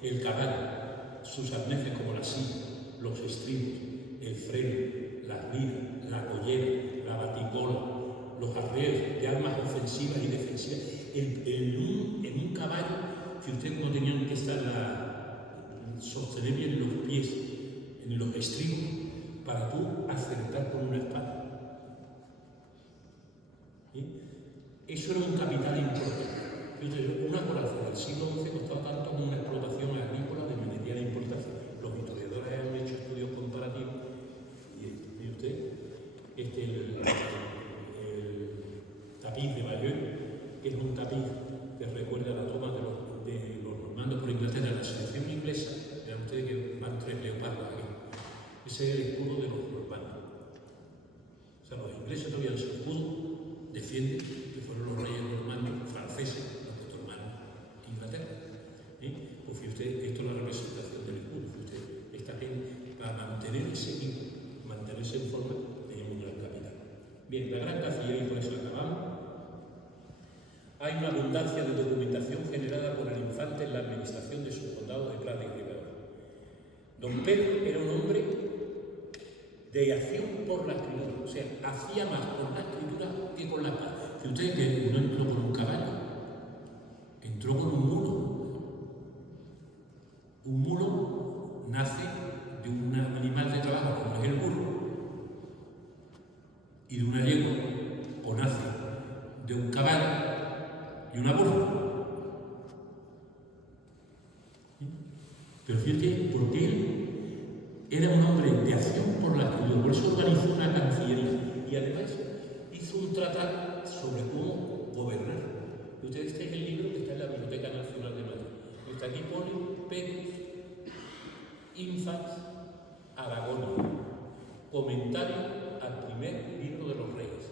El caballo, sus arneses como la silla, los estribos, el freno, las vidas, la collera, la baticola, los arreos de armas ofensivas y defensivas. En un caballo, que ustedes no tenían que sostener bien los pies en los estribos para tú acertar con una espada. ¿Sí? Eso era un capital importante. Una coraza del siglo XI costaba tanto como una explotación agrícola de minería de importación. Los historiadores han hecho estudios comparativos y mire usted, el tapiz de Bayeux es un tapiz que recuerda la toma de los normandos por Inglaterra. La selección inglesa, vean ustedes que van 3 leopardos aquí. Ese es el escudo de los normandos. O sea, los ingleses todavía en su escudo defienden que fueron los reyes normandos franceses los que tomaron Inglaterra. Pues fíjate usted, esto es la representación del escudo. Fíjate usted, esta gente, para mantener ese equipo, mantenerse en forma, tenemos un gran capital. Bien, la gran Cancillería, y por eso acabamos. Hay una abundancia de documentación generada por el infante en la administración de sus condados de Prada y Ribera. Don Pedro era un hombre de acción por la escritura, o sea, hacía más por la escritura que con la paz. Si usted que no entró con un caballo, entró con un mulo. Un mulo nace de un animal de trabajo como es el burro, y de una yegua, o nace de un caballo y una burra. Pero fíjate, porque él era un hombre de acción por la escritura, por eso organizó una cancillería y además hizo un tratado sobre cómo gobernar. Y ustedes, este es el libro que está en la Biblioteca Nacional de Madrid. Está aquí pone Pecus Infans Aragonia, comentario al primer libro de los reyes,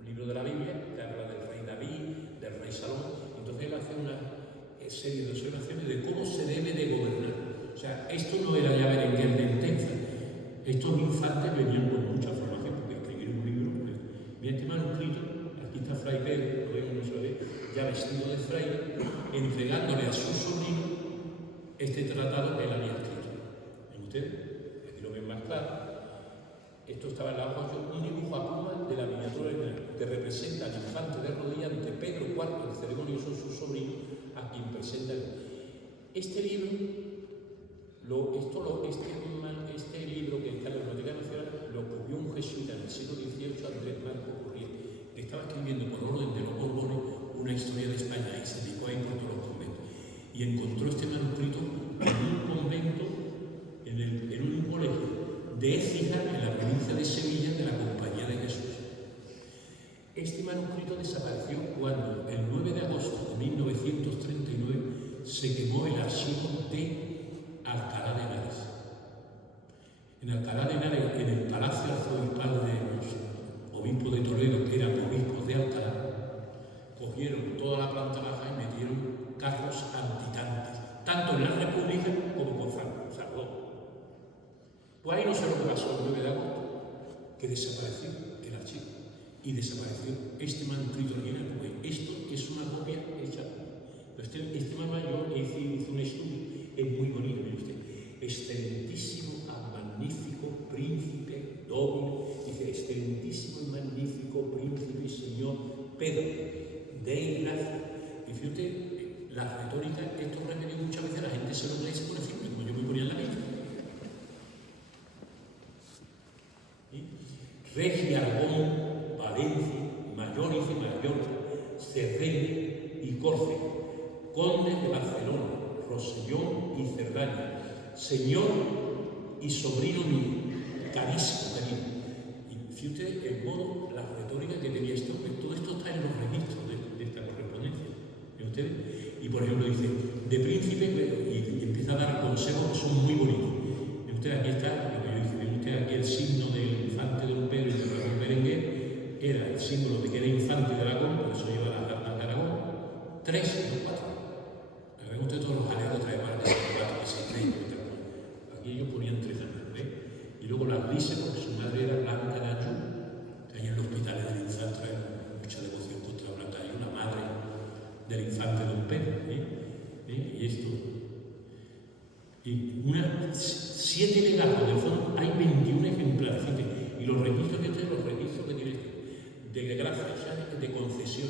un libro de la Biblia que habla del rey David, del rey Salomón. Entonces él hace una serie de observaciones de cómo se debe de gobernar. O sea, esto no era ya berenguer de intensa. Estos infantes venían con mucha formación, porque escribir un libro, pues, mira este manuscrito, aquí está Fray Pedro, lo vemos, no se lo ve, ya vestido de fraile, entregándole a su sobrino este tratado que él había escrito. ¿Ven ustedes? Aquí lo ven más claro. Esto estaba en la hoja, un dibujo a pluma de la miniatura que representa al infante de rodillas ante Pedro IV, el ceremonioso su sobrino, a quien presenta este libro. Este libro que está en la Biblioteca Nacional lo copió un jesuita en el siglo XVIII, Andrés Marco Corriel, que estaba escribiendo por orden de los Borbones una historia de España y se dedicó a ir por todos los conventos. Y encontró este manuscrito en un convento, en un colegio de Écija, en la provincia de Sevilla, de la Compañía de Jesús. Este manuscrito desapareció cuando, el 9 de agosto de 1939, se quemó el archivo de Alcalá de Henares. En Alcalá de Henares, en el Palacio Arzobispal de los obispos de Toledo, que eran obispos de Alcalá, cogieron toda la planta baja y metieron carros antitanques, tanto en la República como con Franco. Pues ahí no sé lo que pasó el 9 de agosto, que desapareció el archivo y desapareció este manuscrito original, porque esto es una copia hecha. Este mamá, yo hice un estudio, es muy bonito, mire usted, excelentísimo, magnífico príncipe doble, dice, excelentísimo y magnífico príncipe y señor Pedro de gracia. Y fíjate, la retórica, esto repetido muchas veces, la gente se lo lee y se pone firme, como yo me ponía en la Biblia. Regia, Aragón, Valencia, Mallorca y Mallorca, Cerdeña y Córcega, condes de Barcelona, Rosellón y Cerdaña, señor y sobrino mío, carísimo, carísimo. Y fíjate el modo, la retórica que tenía este hombre, todo esto está en los registros de esta correspondencia. ¿Ven ustedes? Y por ejemplo dice, de príncipe, y empieza a dar consejos que son muy bonitos. ¿Ven ustedes? Aquí está lo que yo hice, ven ustedes aquí el signo del infante de Don Pedro y de Ramón Berenguer, era el símbolo de que era infante de Aragón, por eso lleva las armas de Aragón, 3 y 4. Ven ustedes todos los aleros traen más de 4 y 6, 3. Aquí ellos ponían 3 años, ¿ves? Y luego las lises, porque su madre era Blanca de Ayú, que ahí en los hospitales del infante traen mucha devoción contra Blanca de Ayú, la madre del infante Don Pedro, y esto. Y 7 legados, de fondo hay 21 ejemplares, fíjate, y los registros que tiene, de gracia, de concesión,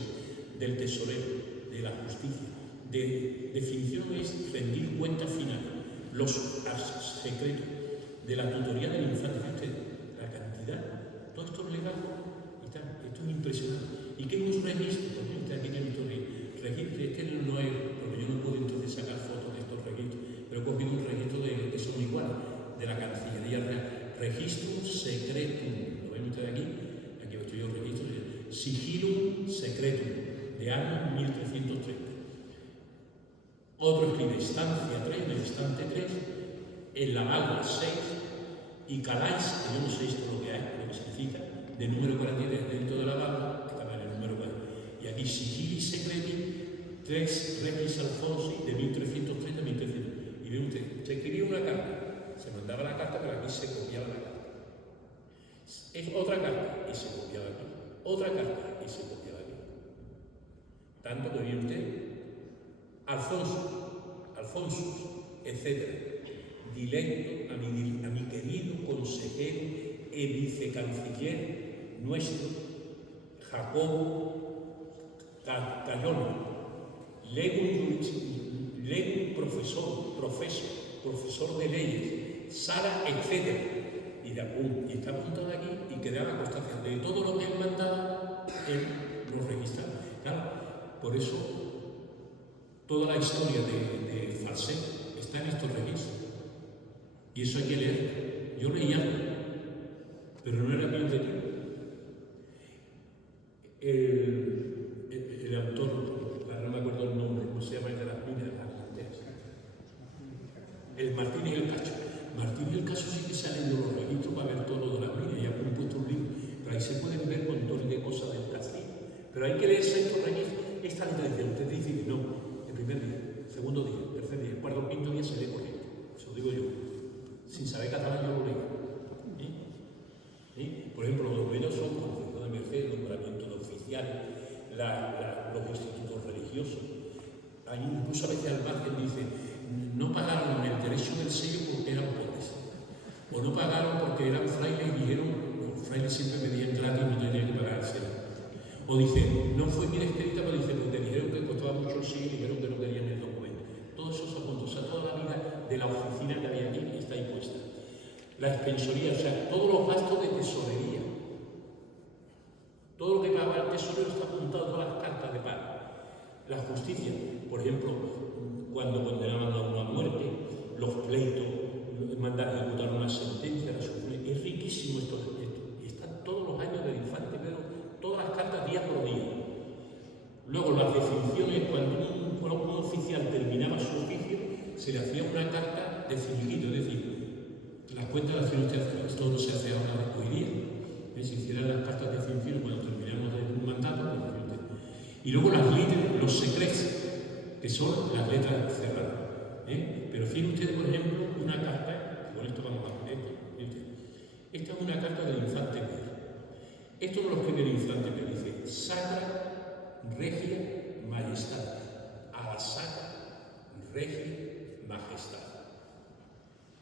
del tesorero, de la justicia, de definición es rendir cuenta final, los secretos de la tutoría del infante, fíjate, la cantidad, todos estos legados, esto es impresionante. ¿Y qué es un registro? Aquí tiene registro, este no es, porque yo no puedo entonces sacar fotos de estos registros, pero he cogido un registro que son iguales, de la Cancillería Real, registro secretum, lo ven ustedes aquí estoy yo registro, sigilum secretum, de año 1330. Otro escribe estancia 3, en el estante 3, en la valga 6, y caláis, que yo no sé esto lo que significa, de número 43 dentro de la valga, estaba en el número 4. Y aquí sigili secreti, 3 regis Alfonsi, de 1330 a 1330. Y ve usted, se escribía una carta, se mandaba la carta, pero aquí se copiaba la carta. Es otra carta y se copiaba aquí. Otra carta y se copiaba aquí. Tanto que viene usted, Alfonso, etc. Directo a mi querido consejero y vicecanciller nuestro, Jacobo Cayón, legum profesor de leyes, Sara, etc. Y está apuntado aquí y queda la constancia de todo lo que él mandaba, él lo registra. Claro, por eso toda la historia de Falset está en estos registros. Y eso hay que leer. Yo leí algo, pero no era mío de mí. El autor, no me acuerdo el nombre, ¿cómo se llama? El de las minas, las canteras. El Martínez y el Cacho. Martín y el Caso sí que salen de los registros para ver todo lo de las minas y ha compuesto un libro, pero ahí se pueden ver un montón de cosas del castillo. Pero hay que leerse estos registros. Esta literatura, usted dice que no, el primer día, segundo día, tercer día, cuarto, quinto día se lee corriendo. Eso lo digo yo. Sin saber catalán yo lo leo. Por ejemplo, los documentos son conflicto de merced, el nombramiento de oficiales, los institutos religiosos. Hay incluso a veces al margen dicen, no pagaron el derecho del sello porque eran pobres, o no pagaron porque eran frailes y dijeron, los frailes siempre pedían gratis, no tenían que pagar el sello. O dicen, no fue bien expedita, pero dicen, porque dijeron que costaba mucho el sello y dijeron que no querían el documento. Todos esos apuntos, o sea, toda la vida de la oficina que había aquí está ahí puesta. La expensoría, o sea, todos los gastos de tesorería. Todo lo que pagaba el tesorero está apuntado en todas las cartas de pago. La justicia, por ejemplo, cuando condenaban a uno a muerte, los pleitos, ejecutar una sentencia, es riquísimo esto. Están todos los años del infante Pedro, todas las cartas día por día. Luego las definiciones, cuando un oficial terminaba su oficio, se le hacía una carta de finiquito, es decir, las cuentas las tiene usted, esto no se hace ahora hoy día. Si hicieran las cartas de definición cuando terminamos un mandato, y luego las letras, los secretos, que son las letras cerradas. Pero fíjense ustedes, por ejemplo, una carta, con esto vamos a ver, esta es una carta del infante Pedro. Esto no lo escribe el infante Pedro, dice Sacra Regia Majestad, a la Sacra Regia Majestad.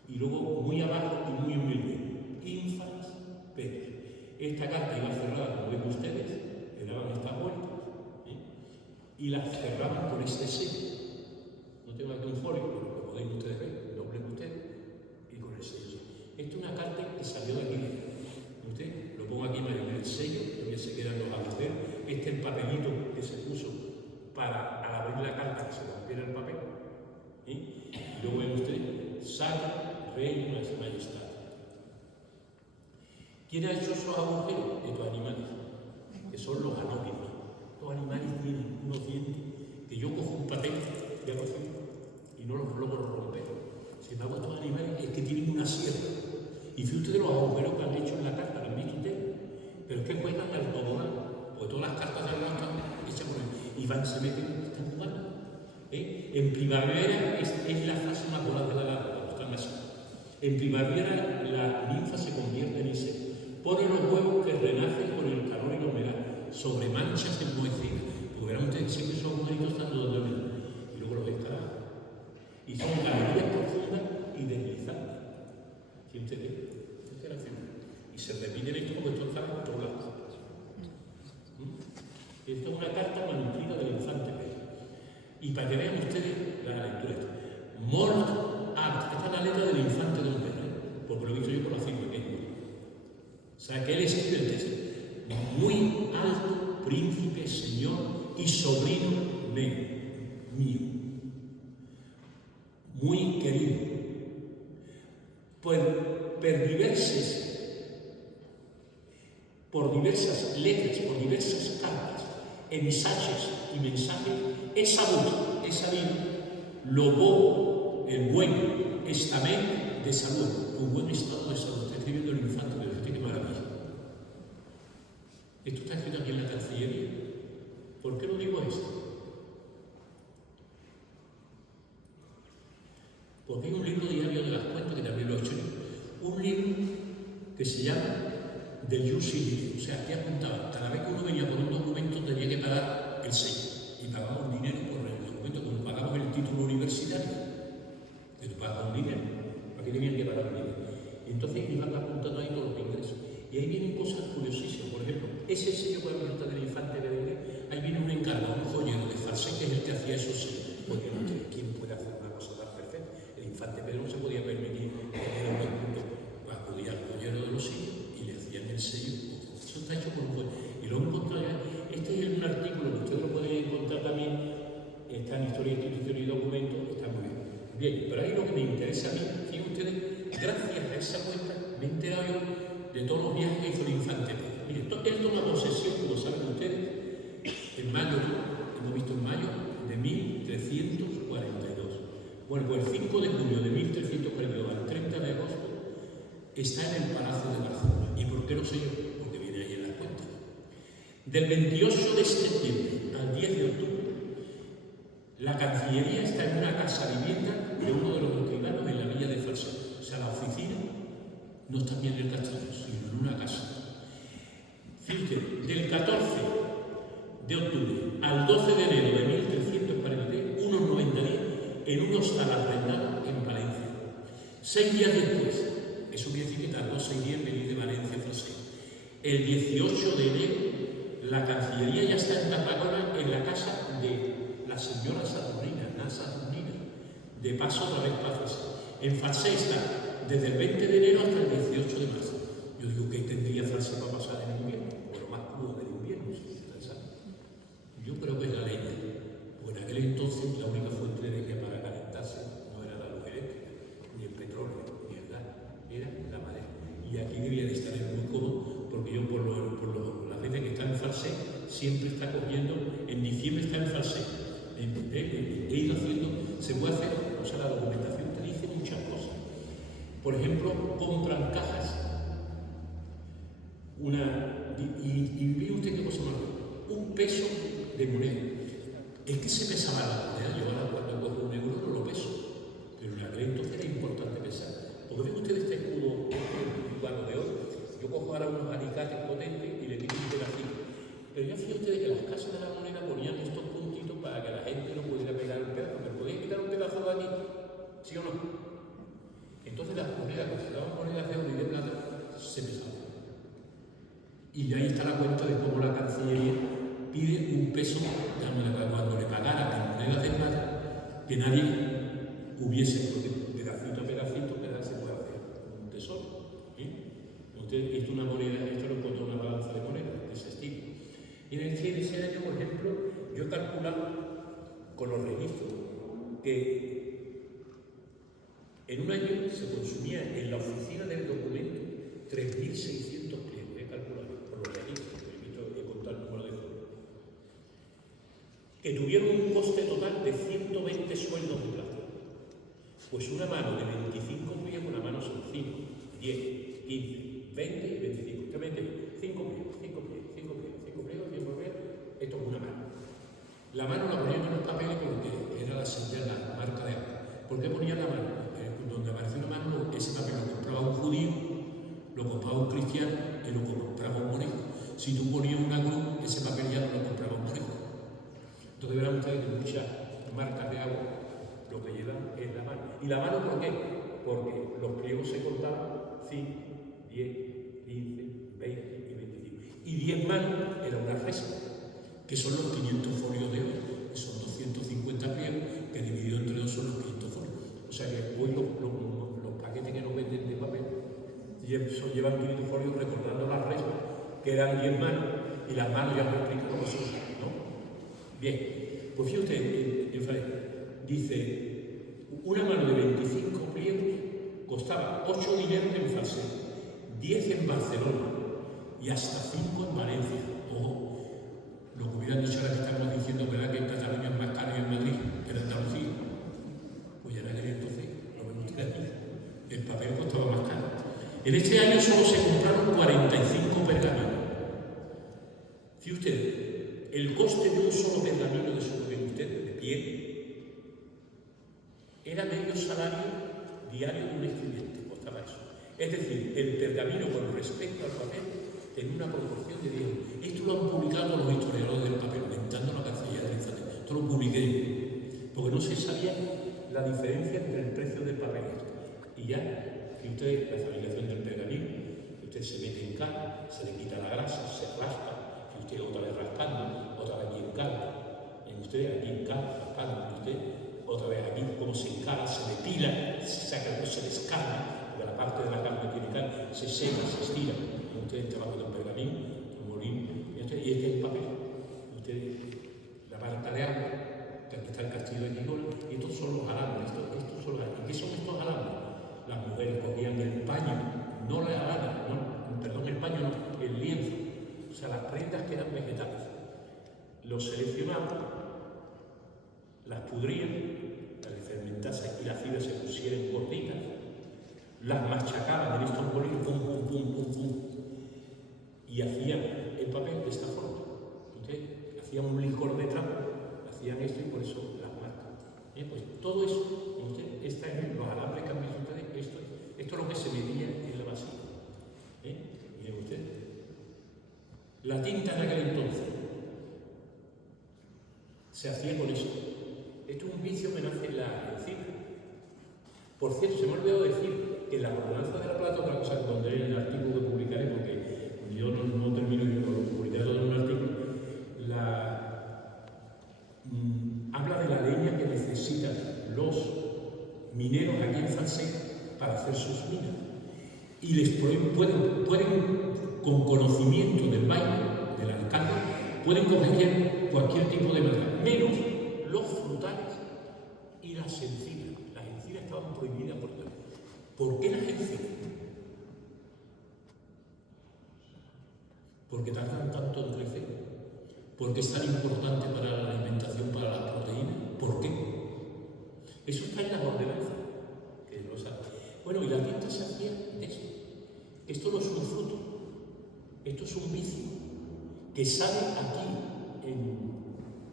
Y luego, muy abajo y muy humilde, Infans Pedro. Esta carta iba cerrada, como ven ustedes, le daban estas vueltas, y las cerraban con este sello. No tengo aquí un folio, pero lo podéis ustedes ver, doble ustedes, y con el sello. Esta es una carta que salió de aquí. Usted lo pongo aquí en el sello, donde se quedan los agujeros. Este es el papelito que se puso para, al abrir la carta, que se rompiera el papel. Y luego ven ustedes, Sacra Reina Majestad. ¿Quién ha hecho esos agujeros? Estos animales, que son los anónimos. Los animales tienen unos dientes que yo cojo un papel de arroz y no los logro romper. Sin embargo, estos animales es que tienen una sierra. Y fíjense ustedes los agujeros que han hecho en la carta, ¿lo han visto ustedes? Pero es que juegan al tobogán, porque todas las cartas de la están hechas por él. Y van, se meten, están jugando. En primavera es la fase más volada de la larva, cuando están así. En primavera la ninfa se convierte en insecto. Pone los huevos que renacen con el calor y la humedad sobre manchas enmohecidas. Porque verán ustedes siempre esos agujeritos están donde ven. Y luego los estarán. Y son galerías profundas y deslizantes. ¿Sí usted ve? Esta es la figura. Y se repiten esto porque esto está por todos lados. Esta es una carta manuscrita del infante Pedro. Y para que vean ustedes la lectura. Mort art. Esta es la letra del infante Don Pedro. Porque lo he visto yo por la firma que es. O sea, que él escribe el texto. Muy alto príncipe, señor y sobrino mío. querido, por diversas letras, por diversas cartas, e missatges y mensajes, he sabido lo bo, el buen estament de salud, un buen estado de salud. Está escribiendo el infante, pero fíjate qué maravilla. Esto está escrito aquí en la Cancillería. ¿Por qué lo digo esto? Porque hay un libro diario de las cuentas que también lo he hecho yo. Un libro que se llama del jus in idem, o sea, que apuntaba, cada vez que uno venía por un documento tenía que pagar el sello, y pagábamos dinero por el documento, como pagamos el título universitario, que tú pagas un dinero, ¿para qué tenían que pagar un dinero? Y entonces iban apuntando ahí todos los ingresos. Y ahí vienen cosas curiosísimas, por ejemplo, ese sello que resulta del infante Berenguer, ahí viene un encargado, un joyero de Farset, que es el que hacía esos sellos. Porque no tiene quién puede hacer una cosa tan perfecta. El infante Pedro no se podía permitir tener un punto, acudía al joyero de los sellos y le hacían el sello. Eso está hecho por un joyero. Y lo he encontrado ya. Este es un artículo que ustedes lo pueden encontrar también, está en Historia, Institución y Documentos, está muy bien. Bien, pero ahí lo que me interesa a mí, fíjense ustedes, gracias a esa cuenta me he enterado yo de todos los viajes que hizo el infante Pedro. Mire, él toma posesión, como saben ustedes, en mayo, hemos visto en mayo, de 1342. Bueno, pues el 5 de junio de 1342 al 30 de agosto está en el Palacio de Barcelona. ¿Y por qué lo sé yo? Porque viene ahí en las cuentas. Del 28 de septiembre al 10 de octubre, la Cancillería está en una casa vivienda de uno de los escribanos en la villa de Farset. O sea, la oficina no está bien en el castillo, sino en una casa. Fíjate, del 14 de octubre al 12 de enero de 1343, unos 90 días, en un hostal arrendado en Valencia. 6 días después, eso quiere decir que tardó 6 días en venir de Valencia a Farset. El 18 de enero, la Cancillería ya está en Tarragona, en la casa de la señora Saturnina, de paso otra vez para Farset. En Farset está desde el 20 de enero hasta el 18 de marzo. Yo digo, ¿qué tendría Farset para pasar en el invierno? Bueno, más crudo del invierno, si ustedes saben. Yo creo que es la leña. Porque en aquel entonces la única fuente de energía para calentarse no era la luz eléctrica, ni el petróleo, ni el gas, era la madera. Y aquí debía de estar muy cómodo, porque yo por la gente que está en Farset siempre está cogiendo, en diciembre está en Farset. He ido haciendo, se puede hacer, o sea, la documentación te dice muchas cosas. Por ejemplo, compran cajas, y ve usted qué cosa más, un peso de moneda. Es que se pesaba la moneda, yo ahora cuando cojo un euro no lo peso, pero en aquel entonces era importante pesar. Porque ven ustedes este escudo guano de oro, yo cojo ahora unos alicates potentes y le tiro un pedacito. Pero ya fíjense ustedes que las casas de la moneda ponían estos puntitos para que la gente no pudiera pegar un pedazo. ¿Me podían quitar un pedazo de aquí? ¿Sí o no? Entonces las monedas, cuando se daban monedas de oro y de plata, se pesaban. Y ahí está la cuenta de cómo la Cancillería pide un peso cuando le pagaran en monedas de plata, que nadie hubiese, porque pedacito a pedacito, se puede hacer un tesoro. Usted hizo una moneda, esto lo encontró una balanza de monedas de ese estilo. Y en ese año, por ejemplo, yo he calculado con los registros que en un año se consumía en la oficina del documento 3.600 pliegos, he calculado por los registros, he contado el número de folio, que tuvieron un coste total de 120 sueldos de plata. Pues una mano de 25 pliegos, una mano son 5, 10, 15, 20 y 25. ¿Qué me entiendes? 5 pliegos, 5 pliegos, 5 pliegos, 5 pliegos, 5 pliegos. Esto es una mano. La mano la ponían en los papeles porque era la marca de agua. ¿Por qué ponían la mano? Donde apareció una mano, ese papel lo compraba un judío, lo compraba un cristiano y lo compraba un morisco. Si tú ponías una cruz, ese papel ya no lo compraba un morisco. Entonces verán ustedes que muchas marcas de agua lo que llevan es la mano. ¿Y la mano por qué? Porque los pliegos se contaban 5, 10, 15, 20 y 25. Y 10 manos era una resta, que son los 500 folios de hoy, que son 250 pliegos, que dividido entre dos son los 500 folios. O sea que hoy los paquetes que nos venden de papel llevan 500 folios recordando las restas, que eran 10 manos, y las manos ya me explican cómo son, ¿no? Bien, pues fíjate, dice, una mano de 25 8 dineros en Falset, 10 en Barcelona y hasta 5 en Valencia. Ojo, lo que hubieran dicho ahora que estamos diciendo, ¿verdad?, que en Cataluña es más caro y en Madrid que en Andalucía. Pues ya en aquel entonces, lo vemos aquí, el papel costaba más caro. En este año solo se compraron 45 pergaminos. Fíjense ustedes, el coste de un solo pergamino de eso que ven ustedes, de piel, era medio salario diario de un escribiente, costaba eso. Es decir, el pergamino con respecto al papel en una proporción de 10. Esto lo han publicado los historiadores del papel, inventando la cancillería del instante. Esto lo publiqué, porque no se sabía la diferencia entre el precio del papel y ya, si usted, la fabricación del pergamino, usted se mete en cal, se le quita la grasa, se raspa, si usted otra vez raspando, otra vez aquí en cal, en usted aquí en cal, raspando, usted otra vez aquí, como se encala, se depila, se saca, se descarga, porque la parte de la carne que tiene cal se seca, se estira. Usted trabaja con pergamino, con molino, y este es el papel. Usted, la barca de agua, que aquí está el castillo de Gijón, y estos son los alambres. Estos son los alambres. ¿Y qué son estos alambres? Las mujeres cogían el paño, no la lana, no, perdón, el paño no, el lienzo, o sea, las prendas que eran vegetales. Los seleccionaban, las pudrían, las fermentasen y las fibras se pusieran gorditas, las machacaban en estos molinos, pum, pum, pum, pum, pum, y hacían el papel de esta forma. Entonces, hacían un licor de trapo, hacían esto y por eso las marcas. Pues todo eso, esta es los alambres que han visto ustedes, esto es lo que se metía en la vasija. Miren ustedes. La tinta en aquel entonces se hacía con eso. Esto es un vicio que nace en la encina. Por cierto, se me ha olvidado decir que la ordenanza de la plata, otra cosa que pondré en el artículo que publicaré, porque yo no termino de publicar todo en un artículo, habla de la leña que necesitan los mineros aquí en Falset para hacer sus minas. Y les pueden, con conocimiento del baile, del alcalde, pueden coger cualquier tipo de madera, menos los frutales y las encinas. Las encinas estaban prohibidas por Dios. ¿Por qué las encinas? ¿Por qué tardan tanto en crecer? ¿Por qué es tan importante para la alimentación, para las proteínas? ¿Por qué? Eso está en las ordenanzas, que lo saben. Bueno, y la tinta se hacía de eso. Esto no es un fruto, esto es un vicio que sale aquí en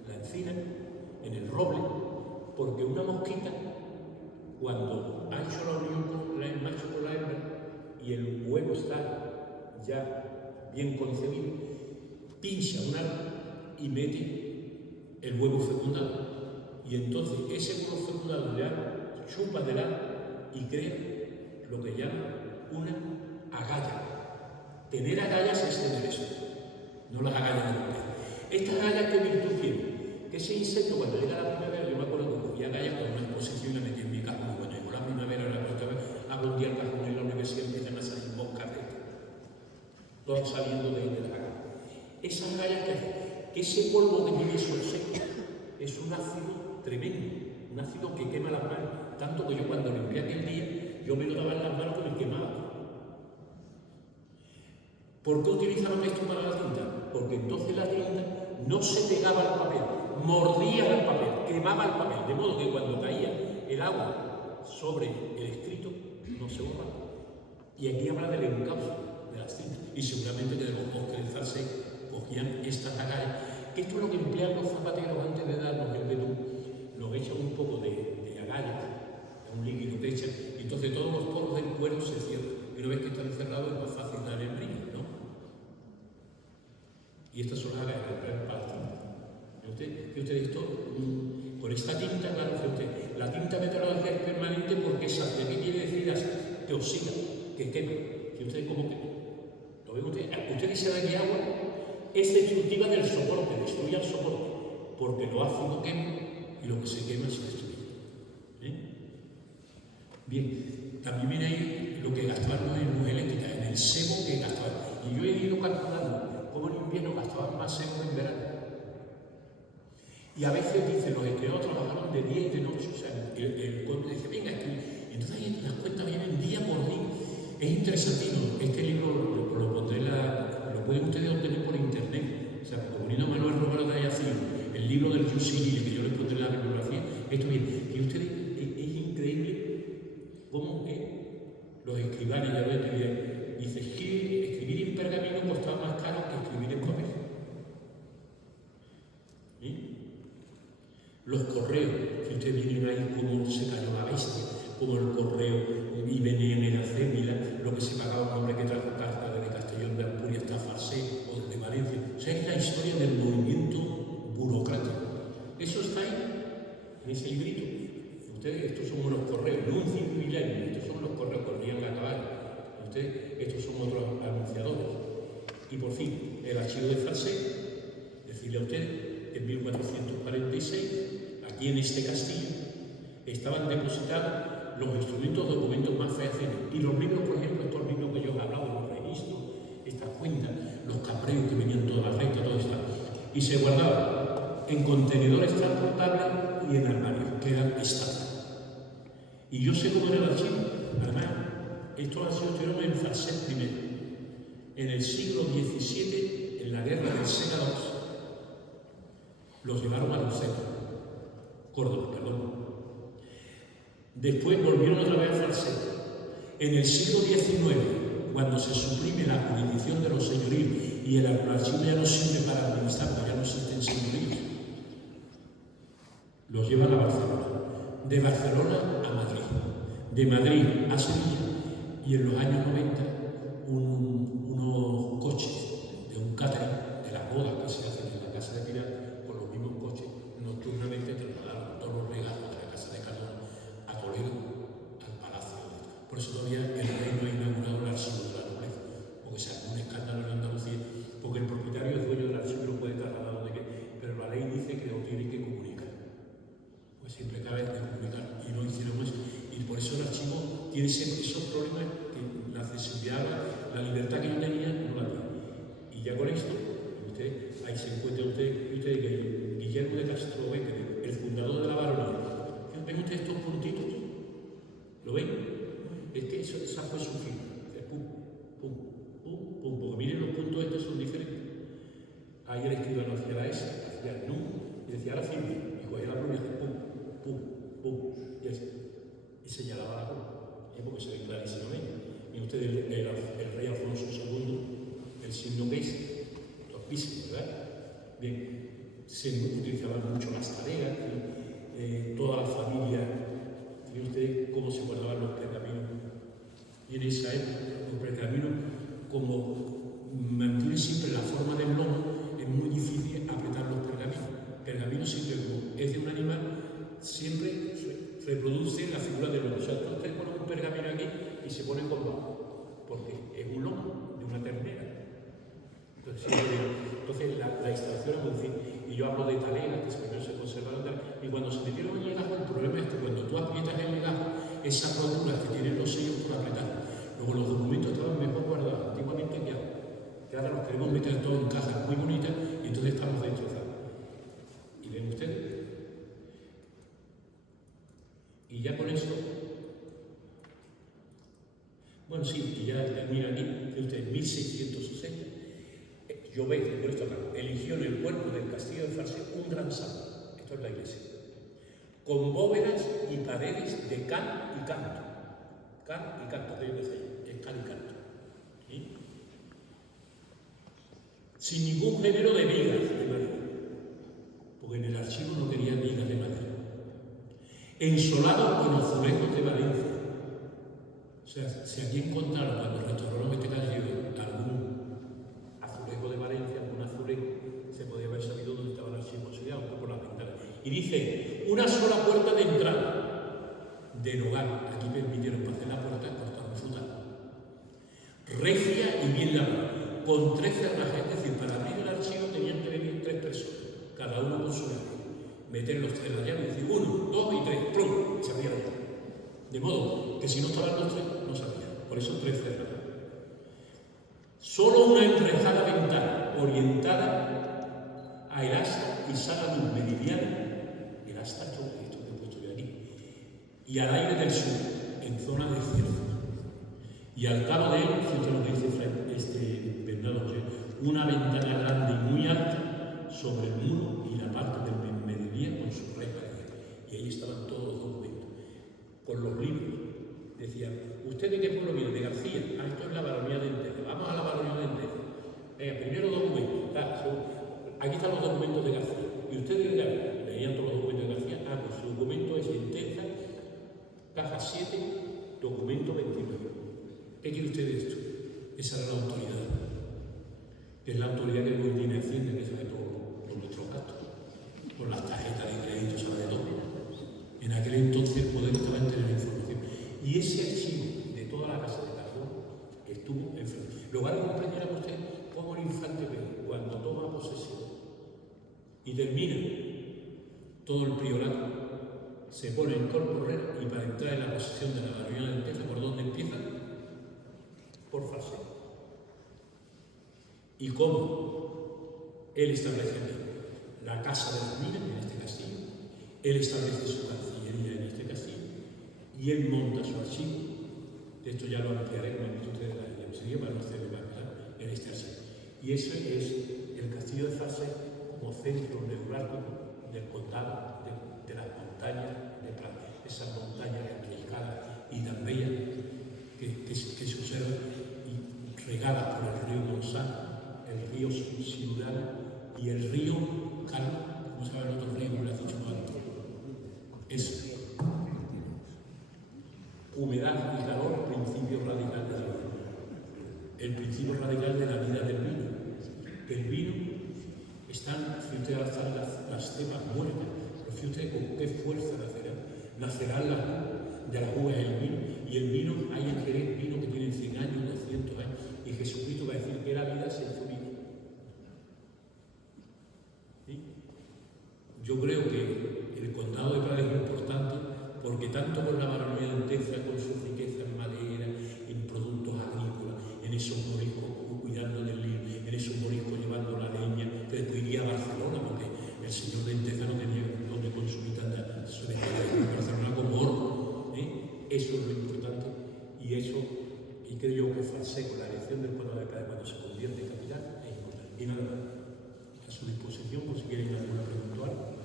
la encina, en el roble, porque una mosquita, cuando ha hecho la unión con el macho con la hembra y el huevo está ya bien concebido, pincha un árbol y mete el huevo fecundado. Y entonces ese huevo fecundado ya chupa del árbol y crea lo que llaman una agalla. Tener agallas es tener eso, no las agallas de los peces. Estas agallas, ¿qué virtud tienen? Que ese insecto, cuando llega la primavera, yo me acuerdo que cogía agallas con una exposición y la metí en mi cajón. Cuando llegó la primavera, abro un día el cajón en la universidad y empiezan a salir moscas de estas, todas saliendo de la agallas. Esas agallas que ese polvo que tiene eso seco es un ácido tremendo, un ácido que quema las manos, tanto que yo cuando limpié aquel día, yo me notaba en las manos que me quemaba. ¿Por qué utilizaban esto para la tinta? Porque entonces la tinta no se pegaba al papel, mordía el papel, quemaba el papel, de modo que cuando caía el agua sobre el escrito no se borraba. Y aquí habla del encauce de las tintas, y seguramente que de los bosques de Falset cogían estas agallas, que esto es lo que emplean los zapateros antes de darnos el betún, lo echan un poco de agallas, un líquido que echan, y entonces todos los poros del cuero se cierran. Y una vez que están cerrados es más fácil dar el brillo, ¿no? Y estas son las agallas que emplean para la tinta. ¿Ve usted esto? Con esta tinta, claro, usted, la tinta metalúrgica es permanente porque es ácida. ¿Qué quiere decir? Que oxida, que quema. ¿Y usted cómo quema? ¿Lo ve usted? Usted dice de aquí agua, es destructiva del soporte, destruye el soporte, porque lo ácido quema y lo que se quema se destruye. Bien, también viene ahí lo que gastaban en luz eléctrica, en el sebo que gastaban. Y yo he ido calculando cómo en invierno gastaban más sebo que en verano. Y a veces dicen los historiadores trabajaron de día y de noche, o sea, el pueblo dice, venga aquí. Y entonces ahí las cuentas vienen día por día. interesantísimo. Este libro lo pondré lo pueden ustedes obtener por internet. O sea, poniendo Manuel Romero de Ayacín, el libro del Yusilili, que yo les pondré la bibliografía. Esto bien, y ustedes, es increíble cómo los escribanes, ya lo escribían, dice que escribir en pergamino costaba más caro que escribir en papel. ¿Sí? Los correos, que ustedes vienen ahí como se cayó la bestia, como el correo IBNM, la Cémila, lo que se pagaba un hombre que trajo carta desde Castellón de Ampuria hasta Farset o desde Valencia. O sea, es la historia del movimiento burocrático. Eso está ahí, en ese librito. Ustedes, estos son unos correos, no un milenio, estos son los correos que corrían a caballo. Ustedes, estos son otros anunciadores. Y por fin, el archivo de Farset, decirle a ustedes, en 1446, aquí en este castillo, estaban depositados los instrumentos, documentos más fehacientes. Y los libros, por ejemplo, estos libros que yo he hablado, los registros, estas cuentas, los capreos que venían todas las rectas, todo esto. Y se guardaban en contenedores transportables y en armarios, que eran estables. Y yo sé cómo era el archivo. Además, estos archivos estuvieron en Farset primero. En el siglo XVII, en la guerra del Segadors, los llevaron a Lucena, Córdoba, perdón. Después volvieron otra vez a Farset. En el siglo XIX, cuando se suprime la jurisdicción de los señoríos y el archivo ya no sirve para administrar, porque ya no existen señoríos, los llevan a Barcelona. De Barcelona a Madrid. De Madrid a Sevilla. Y en los años 90, unos coches de un catering, de las bodas que se hacen en la Casa de Pilar, con los mismos coches, nocturnamente trasladaron todos los legajos de la Casa de Cardona a Toledo, al Palacio. Por eso todavía el rey no ha inaugurado el archivo de la nobleza, porque se hace un escándalo en Andalucía, porque el propietario es dueño del archivo y lo puede trasladar donde quiera, pero la ley dice que lo tiene que comunicar. Pues siempre cabe de comunicar, y no hicieron eso. Y por eso el archivo tiene siempre esos problemas que la accesibilidad, la libertad que yo tenía, no la tiene. Y ya con esto, ahí se encuentra usted que Guillermo de Castro Becker, el fundador de la baronía, ¿ven ustedes estos puntitos? ¿Lo ven? Es que esa fue su firma. Pum, pum, pum, pum, porque miren los puntos estos son diferentes. Ahí el escribano hacía la S, hacía el NU, y decía la firma, y cogía la pluma y hacía pum, pum, pum, y señalaba la pluma, porque se ve clarísimamente. Y ustedes, el rey Alfonso II, el signo que es, topísimo, ¿verdad? Bien, se utilizaban mucho las tareas, toda la familia, y ustedes cómo se guardaban los pergaminos. Y en esa época, los pergaminos, como mantienen siempre la forma del lomo, es muy difícil apretar los pergaminos. Pergamino siempre, como es de un animal, siempre reproduce la figura del lomo. O sea, usted pone un pergamino aquí y se pone con bajo, porque es un lomo de una ternera. Entonces la extracción es muy difícil. Y yo hablo de talegas, que primero se conservaron talegas. Y cuando se metieron en el legajo, el problema es que cuando tú aprietas el legajo, esas roturas que tienen los sellos por apretar. Luego los documentos estaban mejor guardados antiguamente que ahora los queremos meter todos en cajas muy bonitas y entonces estamos destrozados. ¿Y ven ustedes? Y ya con eso, bueno, sí, y ya termina aquí, que usted en 1660, Llobet, por esto acá, eligió en el cuerpo del castillo de Farset un gran salón, esto es la iglesia, con bóvedas y paredes de cal y canto. Cal y canto, que yo decía, es cal y canto. ¿Sí? Sin ningún género de vigas de madera, porque en el archivo no querían vigas de madera. Ensolado con azulejos de Valencia. O sea, si aquí encontraron cuando restauraron este castillo algún azulejo de Valencia, algún azulejo, se podía haber sabido dónde estaba el archivo, sería un poco por las ventanas. Y dice, una sola puerta de entrada del hogar. Aquí permitieron para hacer la puerta cortar un frutal. Recia y bien labrada, con 3 cerrajes, es decir, para abrir el archivo tenían que venir 3 personas, cada uno con su llave. Meter los 3 en la llave y decir 1, 2 y 3, ¡plum! Y se abría la llave. De modo que si no estaban los 3, no se abría. Por eso 3 cerrajes. Solo una enrejada ventana orientada a el asta y sala de un meridiano, el asta, esto que he puesto yo aquí, y al aire del sur, en zona de cierzo. Y al cabo de él, fíjate lo que dice Bernardo José, una ventana grande y muy alta sobre el muro y la parte del mediodía con su reja de hierro. Y ahí estaban todos los documentos, con los libros. Decían, ¿usted de qué pueblo viene? De García. Ah, esto es la baronía de Enteza. Vamos a la baronía de Enteza. Venga, primero documentos. Aquí están los documentos de García. ¿Y ustedes leían todos los documentos de García? Ah, pues su documento es Enteza, caja 7, documento 29. ¿Qué quiere usted de esto? Esa era la autoridad. Es la autoridad que nos tiene Hacienda, que sabe todo por nuestros gastos. Por las tarjetas de crédito, sabe de todo. En aquel entonces el poder estaba en tener información. Y ese archivo de toda la casa de Carbón estuvo en frente. Luego hay compañera con usted como el infante Pedro, cuando toma posesión y termina todo el priorato, se pone en corporrera y para entrar en la posesión de la baronía de Enteza, ¿por dónde empieza? Por Falset. Y cómo él establece la casa de las minas en este castillo, él establece su cancillería en este castillo y él monta su archivo. De esto ya lo ampliaré, como han visto ustedes en la diapositiva, para no hacerlo más claro, en este archivo. Y eso es el castillo de Falset como centro neurálgico del condado de las montañas de Prades, esas montañas antioicadas y tan bellas que se observan y regadas por el río Monsanto, el río Ciudad y el río Carlos, como se llama el otro río, me lo has dicho antes. Es humedad y calor, principio radical de la vida. El principio radical de la vida del vino. El vino están, fíjate, las cepas muertas, pero fíjate con qué fuerza nacerán de las uvas el vino, y el vino, hay en Jerez vino que tiene 100 años, 200 años, y Jesucristo va a decir que la vida se hizo vino. ¿Sí? Yo creo que el condado de Prades es importante porque tanto con la baronía de Enteza, con su riqueza en madera, en productos agrícolas, en esos moriscos cuidando del lino, en esos moriscos llevando la leña, que después iría a Barcelona, porque el señor de Enteza no tenía donde consumir tanta Barcelona como oro. Eso es lo importante, y creo yo que Falset, con la elección del condado de Prades cuando se convierte en capital, es importante. Y nada más, a su disposición, por si quieren alguna pregunta o algo.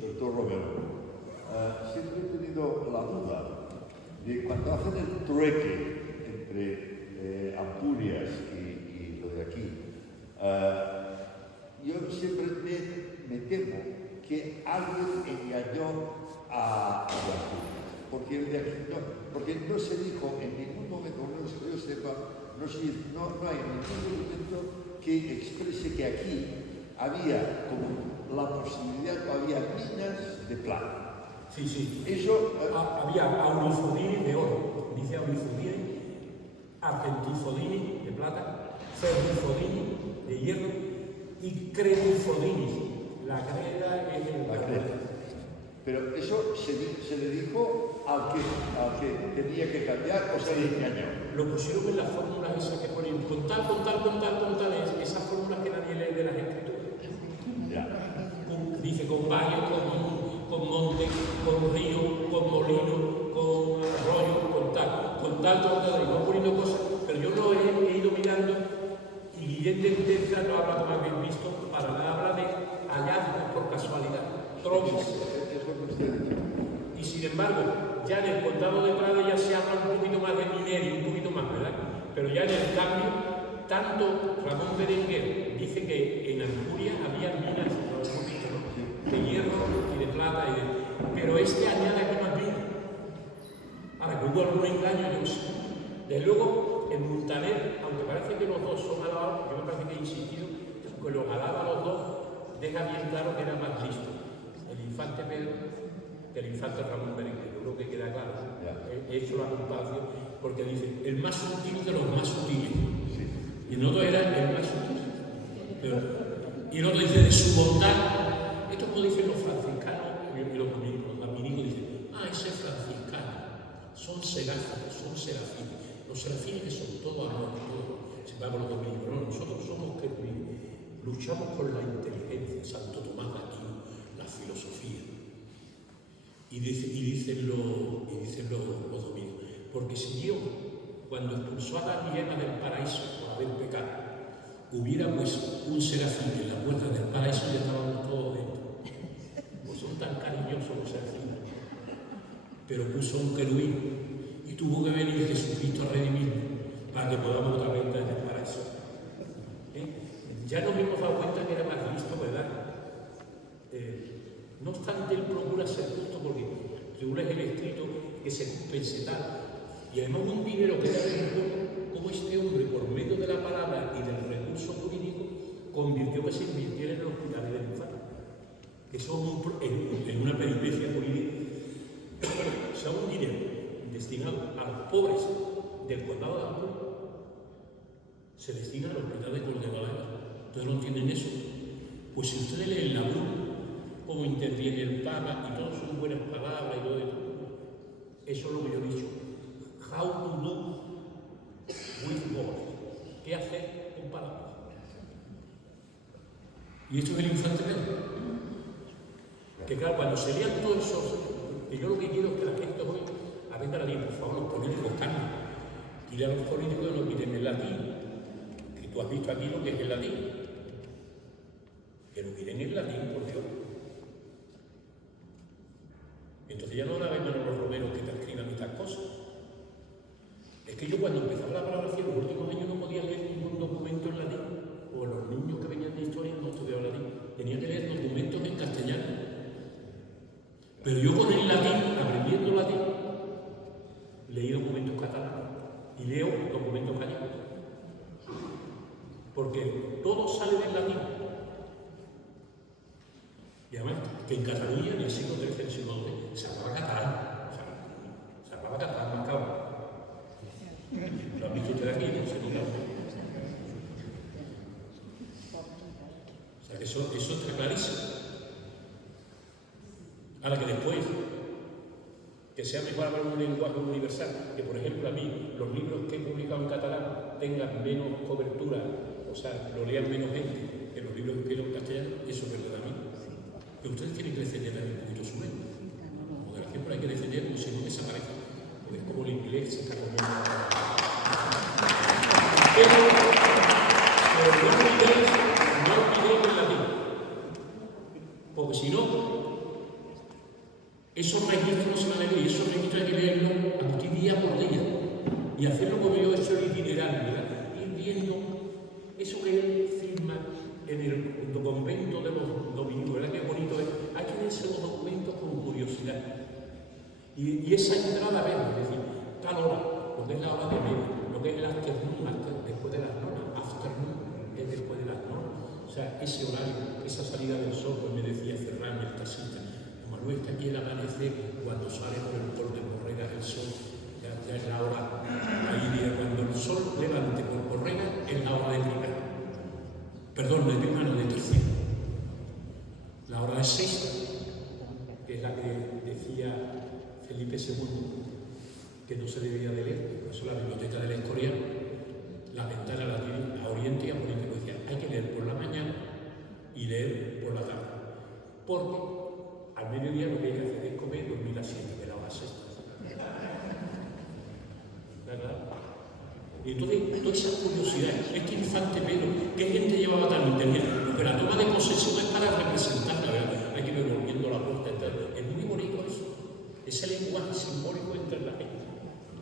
Doctor Romero, siempre he tenido la duda de cuando hacen el trueque entre Ampurias y lo de aquí, yo siempre me temo que alguien engañó a Ampurias, porque el de aquí porque no se dijo en ningún momento, no que yo sepa, no hay ningún documento que exprese que aquí había como la posibilidad, había minas de plata. Sí, sí. Eso había aurifodini de oro, dice aurifodini, argentifodini de plata, ferrifodini de hierro y cretifodini. La creta es el creta. Pero eso se le dijo al que tenía que cambiar o se le engañó. Lo pusieron en las fórmulas esas que ponen con tal, esas fórmulas que nadie lee de las escrituras. Ya. Dice con valle, con monte, con río, con molino, con arroyo, con tal, y van poniendo cosas, pero yo lo he ido mirando y Guillén de Enteza no habla, como habéis visto, para nada habla de hallazgos por casualidad, tropis. Y sin embargo, ya en el condado de Prades ya se habla un poquito más de minería, un poquito más, ¿verdad? Pero ya en el cambio, tanto Ramón Berenguer dice que en Ampurias había minas, de hierro y de plata, pero este añade aquí más vino. Ahora, que hubo algún engaño, yo no sé. Desde luego, en Muntaner, aunque parece que los dos son alabados, yo me parece que he insistido, que los alaba a los dos, deja bien claro que era más listo el infante Pedro que el infante Ramón Berenguer. Yo creo que queda claro. He hecho la comparación porque dice, el más sutil de los más sutiles. Y el otro era el más sutil. Y el otro dice de su bondad. Esto como dicen los franciscanos y los dominicos dicen, ese franciscano, son seráfimos, son serafines. Los serafines que son todo amor, todo. Se va por los dominicos. No, nosotros somos que luchamos con la inteligencia, Santo Tomás de Aquino, la filosofía. Y dicen los dominicos, porque si Dios, cuando expulsó a la hiena del paraíso por haber pecado, hubiera pues un serafín en la puerta del paraíso, ya estábamos todos dentro. Pues son tan cariñosos los serafines. Pero puso un querubín y tuvo que venir Jesucristo a redimirnos para que podamos otra vez entrar en el paraíso. Ya nos hemos dado cuenta que era más listo, ¿verdad? No obstante, él procura ser justo porque según es el escrito que se compense tal. Y además un dinero que era de como este hombre, por medio de la palabra y del recurso jurídico, convirtió que se invirtiera en el hospital del infarto. Eso en una peripecia jurídica. O sea, un dinero destinado a los pobres del condado de Hamburgo se destina al hospital de Córdoba. ¿Ustedes no entienden eso? Pues si ustedes leen la Biblia, cómo interviene el Papa y todas sus buenas palabras y todo eso, eso es lo que yo he dicho. How to do with God. ¿Qué hacer con palabras? Y esto es el infante Pedro. Que claro, cuando se lean todos esos, que yo lo que quiero es que la gente hoy aprenda a leer, por favor, los políticos cambien. Dile a los políticos que no miren el latín, que tú has visto aquí lo que es el latín. Que no miren el latín, por Dios. Entonces ya no la ven a los romeros que te escriban estas cosas. Es que yo cuando empezaba la palabra en los últimos años no podía leer ningún documento en latín. O los niños que venían de historia no estudiaban latín. Tenía que leer documentos en castellano. Pero yo con el latín, aprendiendo latín, leí documentos catalanes y leo documentos gallegos. Porque todo sale del latín. Y además, que en Cataluña, en el siglo XIII, en el siglo XII, se hablaba catalán. Se hablaba catalán, más cabrón. Lo han visto ustedes aquí, no se nota. O sea, que eso está clarísimo. Ahora que después, que sea mejor hablar un lenguaje universal, que por ejemplo a mí, los libros que he publicado en catalán tengan menos cobertura, o sea, lo lean menos gente que los libros que escribo en castellano, eso es verdad a mí. Pero ustedes tienen que defender también un poquito su lengua. Porque la gente hay que defenderlo, si no desaparece. Porque es como el inglés se está comiendo. Pero no olvidéis el latín. Porque si no, esos registros no se van a leer, y esos registros hay que leerlos aquí día por día. Y hacerlo como yo he hecho el itinerario, ¿verdad? Ir viendo eso que él firma en el convento de los dominicos, ¿verdad? Qué bonito es. Hay que leerse los documentos con curiosidad. Y esa entrada a ver, es decir, tal hora, lo que es la hora de media, lo que es el afternoon, después de las nonas, afternoon es después de las nonas. O sea, ese horario, esa salida del sol, pues me decía Ferran, el taxista, Manuel, está aquí el amanecer, cuando sale por el Pol de Porrega el sol, ya es la hora, ahí día, cuando el sol levante por Porrega, es la hora de primera. Perdón, de primera, no de tercera. La hora de sexta, que es la que decía Felipe II, que no se debería de leer, por eso la biblioteca del Escorial, la ventana la tiene a oriente y a poniente, pues decía, hay que leer por la mañana y leer por la tarde. Porque al mediodía lo que hay que hacer es comer, dormir a las 7, de la hora sexta. ¿Verdad? Y entonces, todas esas curiosidades, este infante Pedro, ¿qué gente llevaba tan inteligente? Porque la toma de posesión es para representar, la verdad. Hay que ir volviendo la puerta. Es muy bonito eso, ese lenguaje simbólico entre la gente.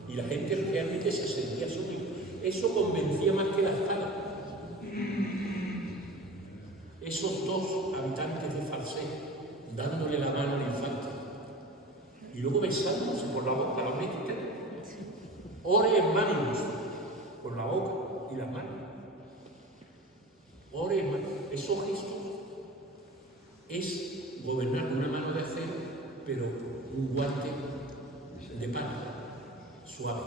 Y la gente realmente se sentía sutil. Eso convencía más que la espada. Esos dos habitantes de Falset, dándole la mano al infante. Y luego besándose por la boca, la mente. Ore hermanos, por la boca y las manos. Ore hermanos. Esos gestos es gobernar una mano de acero, pero un guante de pan, suave.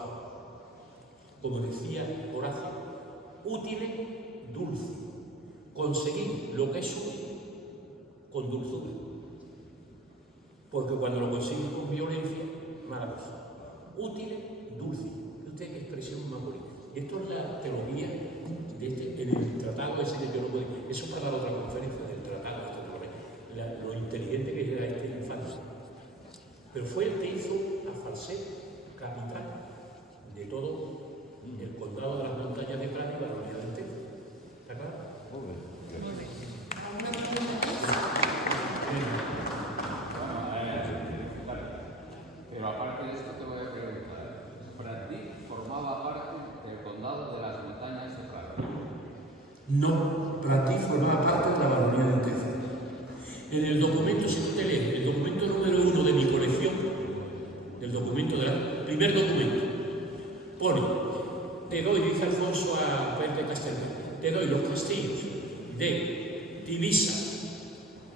Como decía Horacio, útil, dulce, con conseguir lo que es útil con dulzura. Porque cuando lo consiguen con violencia, mala cosa. Útil, dulce. Usted qué expresión más bonita. Esto es la teología en el tratado ese que yo no puedo. Eso es para la otra conferencia del tratado, lo inteligente que era este infante. Pero fue el que hizo a Falset capital de todo el condado de las montañas de Prada y Baronía del Tejo. ¿Está claro? Pero aparte de esto te voy a preguntar, Pratdip formaba parte del condado de las montañas de Prada. No, Pratdip formaba parte de la Baronía del Tejo. En el documento, si tú te lees, el documento número 1 de mi colección, el documento del primer documento, pone, te doy, dice Alfonso a Puente Castellano, te doy los castillos de Tivisa,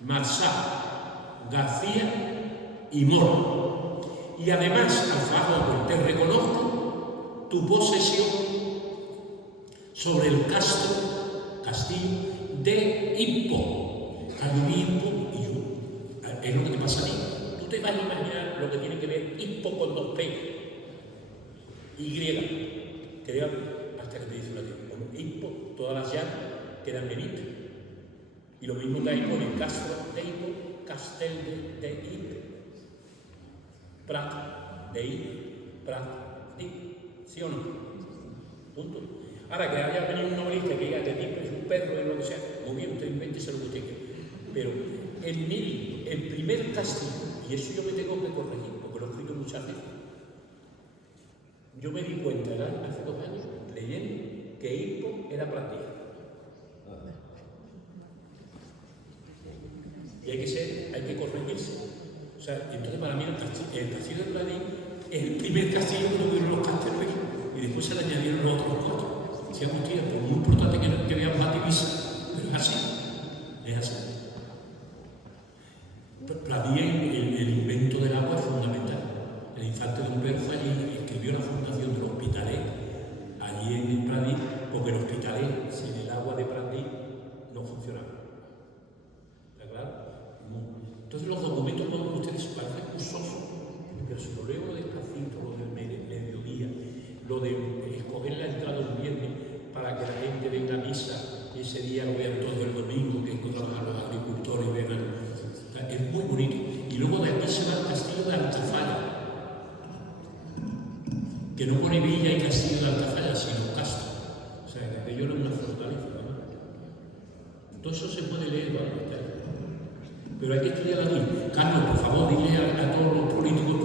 Marsá, García y Moro. Y además, Alfaro, te reconozco tu posesión sobre el castillo de Hippo. Al Hippo, y yo, es lo que te pasa a ti. Tú te vas a imaginar lo que tiene que ver Hippo con 2 P. Y, creo, hasta que te dice una tía, con Hippo, todas las llaves quedan benitas. Y lo mismo que hay con el Castro de Hippo, Castel de Hippo, Prat de Hippo, Prat de Hippo, ¿sí o no? Punto. Ahora que haya venido un novelista que diga que Hippo es un perro y lo que sea, muy bien, usted invéntese lo que usted quiera. Pero el primer castillo, y eso yo me tengo que corregir, porque lo he escrito muchas veces, yo me di cuenta hace 2 años, leyendo, que Hippo era Pratdip. Y hay que corregirse. O sea, entonces para mí el castillo de Pratdip es el primer castillo que tuvieron los castellanos y después se le añadieron los otros 4. Si Agustín, por muy importante que vean Bativisa, pero es así. Es así. Pratdip, el invento del agua es fundamental. El infante de Humberto allí escribió la fundación del Hospitalet, allí en Pratdip, porque el Hospitalet, sin el agua de Pratdip, no funcionaba. ¿Está claro? Entonces los documentos con ustedes parecen cursosos, pero si lo leo despacito, lo del mediodía, lo de escoger la entrada un viernes para que la gente venga a misa y ese día lo vean todo el domingo, que trabajan los agricultores y vengan. Es muy bonito. Y luego de aquí se va al castillo de Altafalla, que no pone villa y castillo de Altafalla, sino Castro. O sea, que aquello era una fortaleza, ¿no? Todo eso se puede leer, ¿vale? Pero hay que estudiar aquí. Carlos, por favor, dile a todos los políticos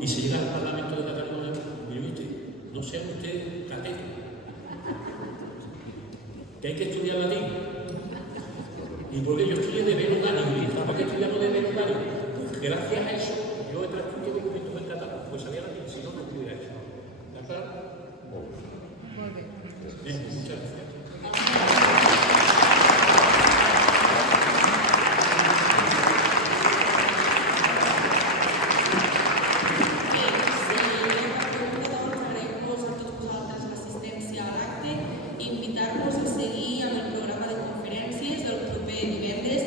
y si llega al Parlamento de Cataluña, mire usted, no sean ustedes catetos. Que hay que estudiar latín. ¿Y por qué yo estudié de Velo Dani? ¿Por qué estudiamos de Velo Dani? Pues gracias a eso yo he transcrito documentos en catalán, pues sabía latín, si no, no estudiara eso. ¿Está claro? Bien, muchas gracias. Invitar-vos a seguir amb el programa de conferències del proper divendres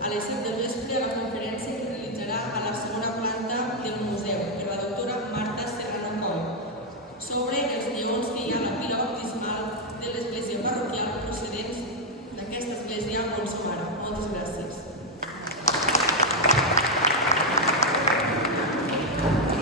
a les 7 del vespre a la conferència que realitzarà a la segona planta del museu per la doctora Marta Serrano Com sobre els lleons que hi ha a la pila baptismal de l'església parroquial procedents d'aquesta església on som ara. Moltes gràcies.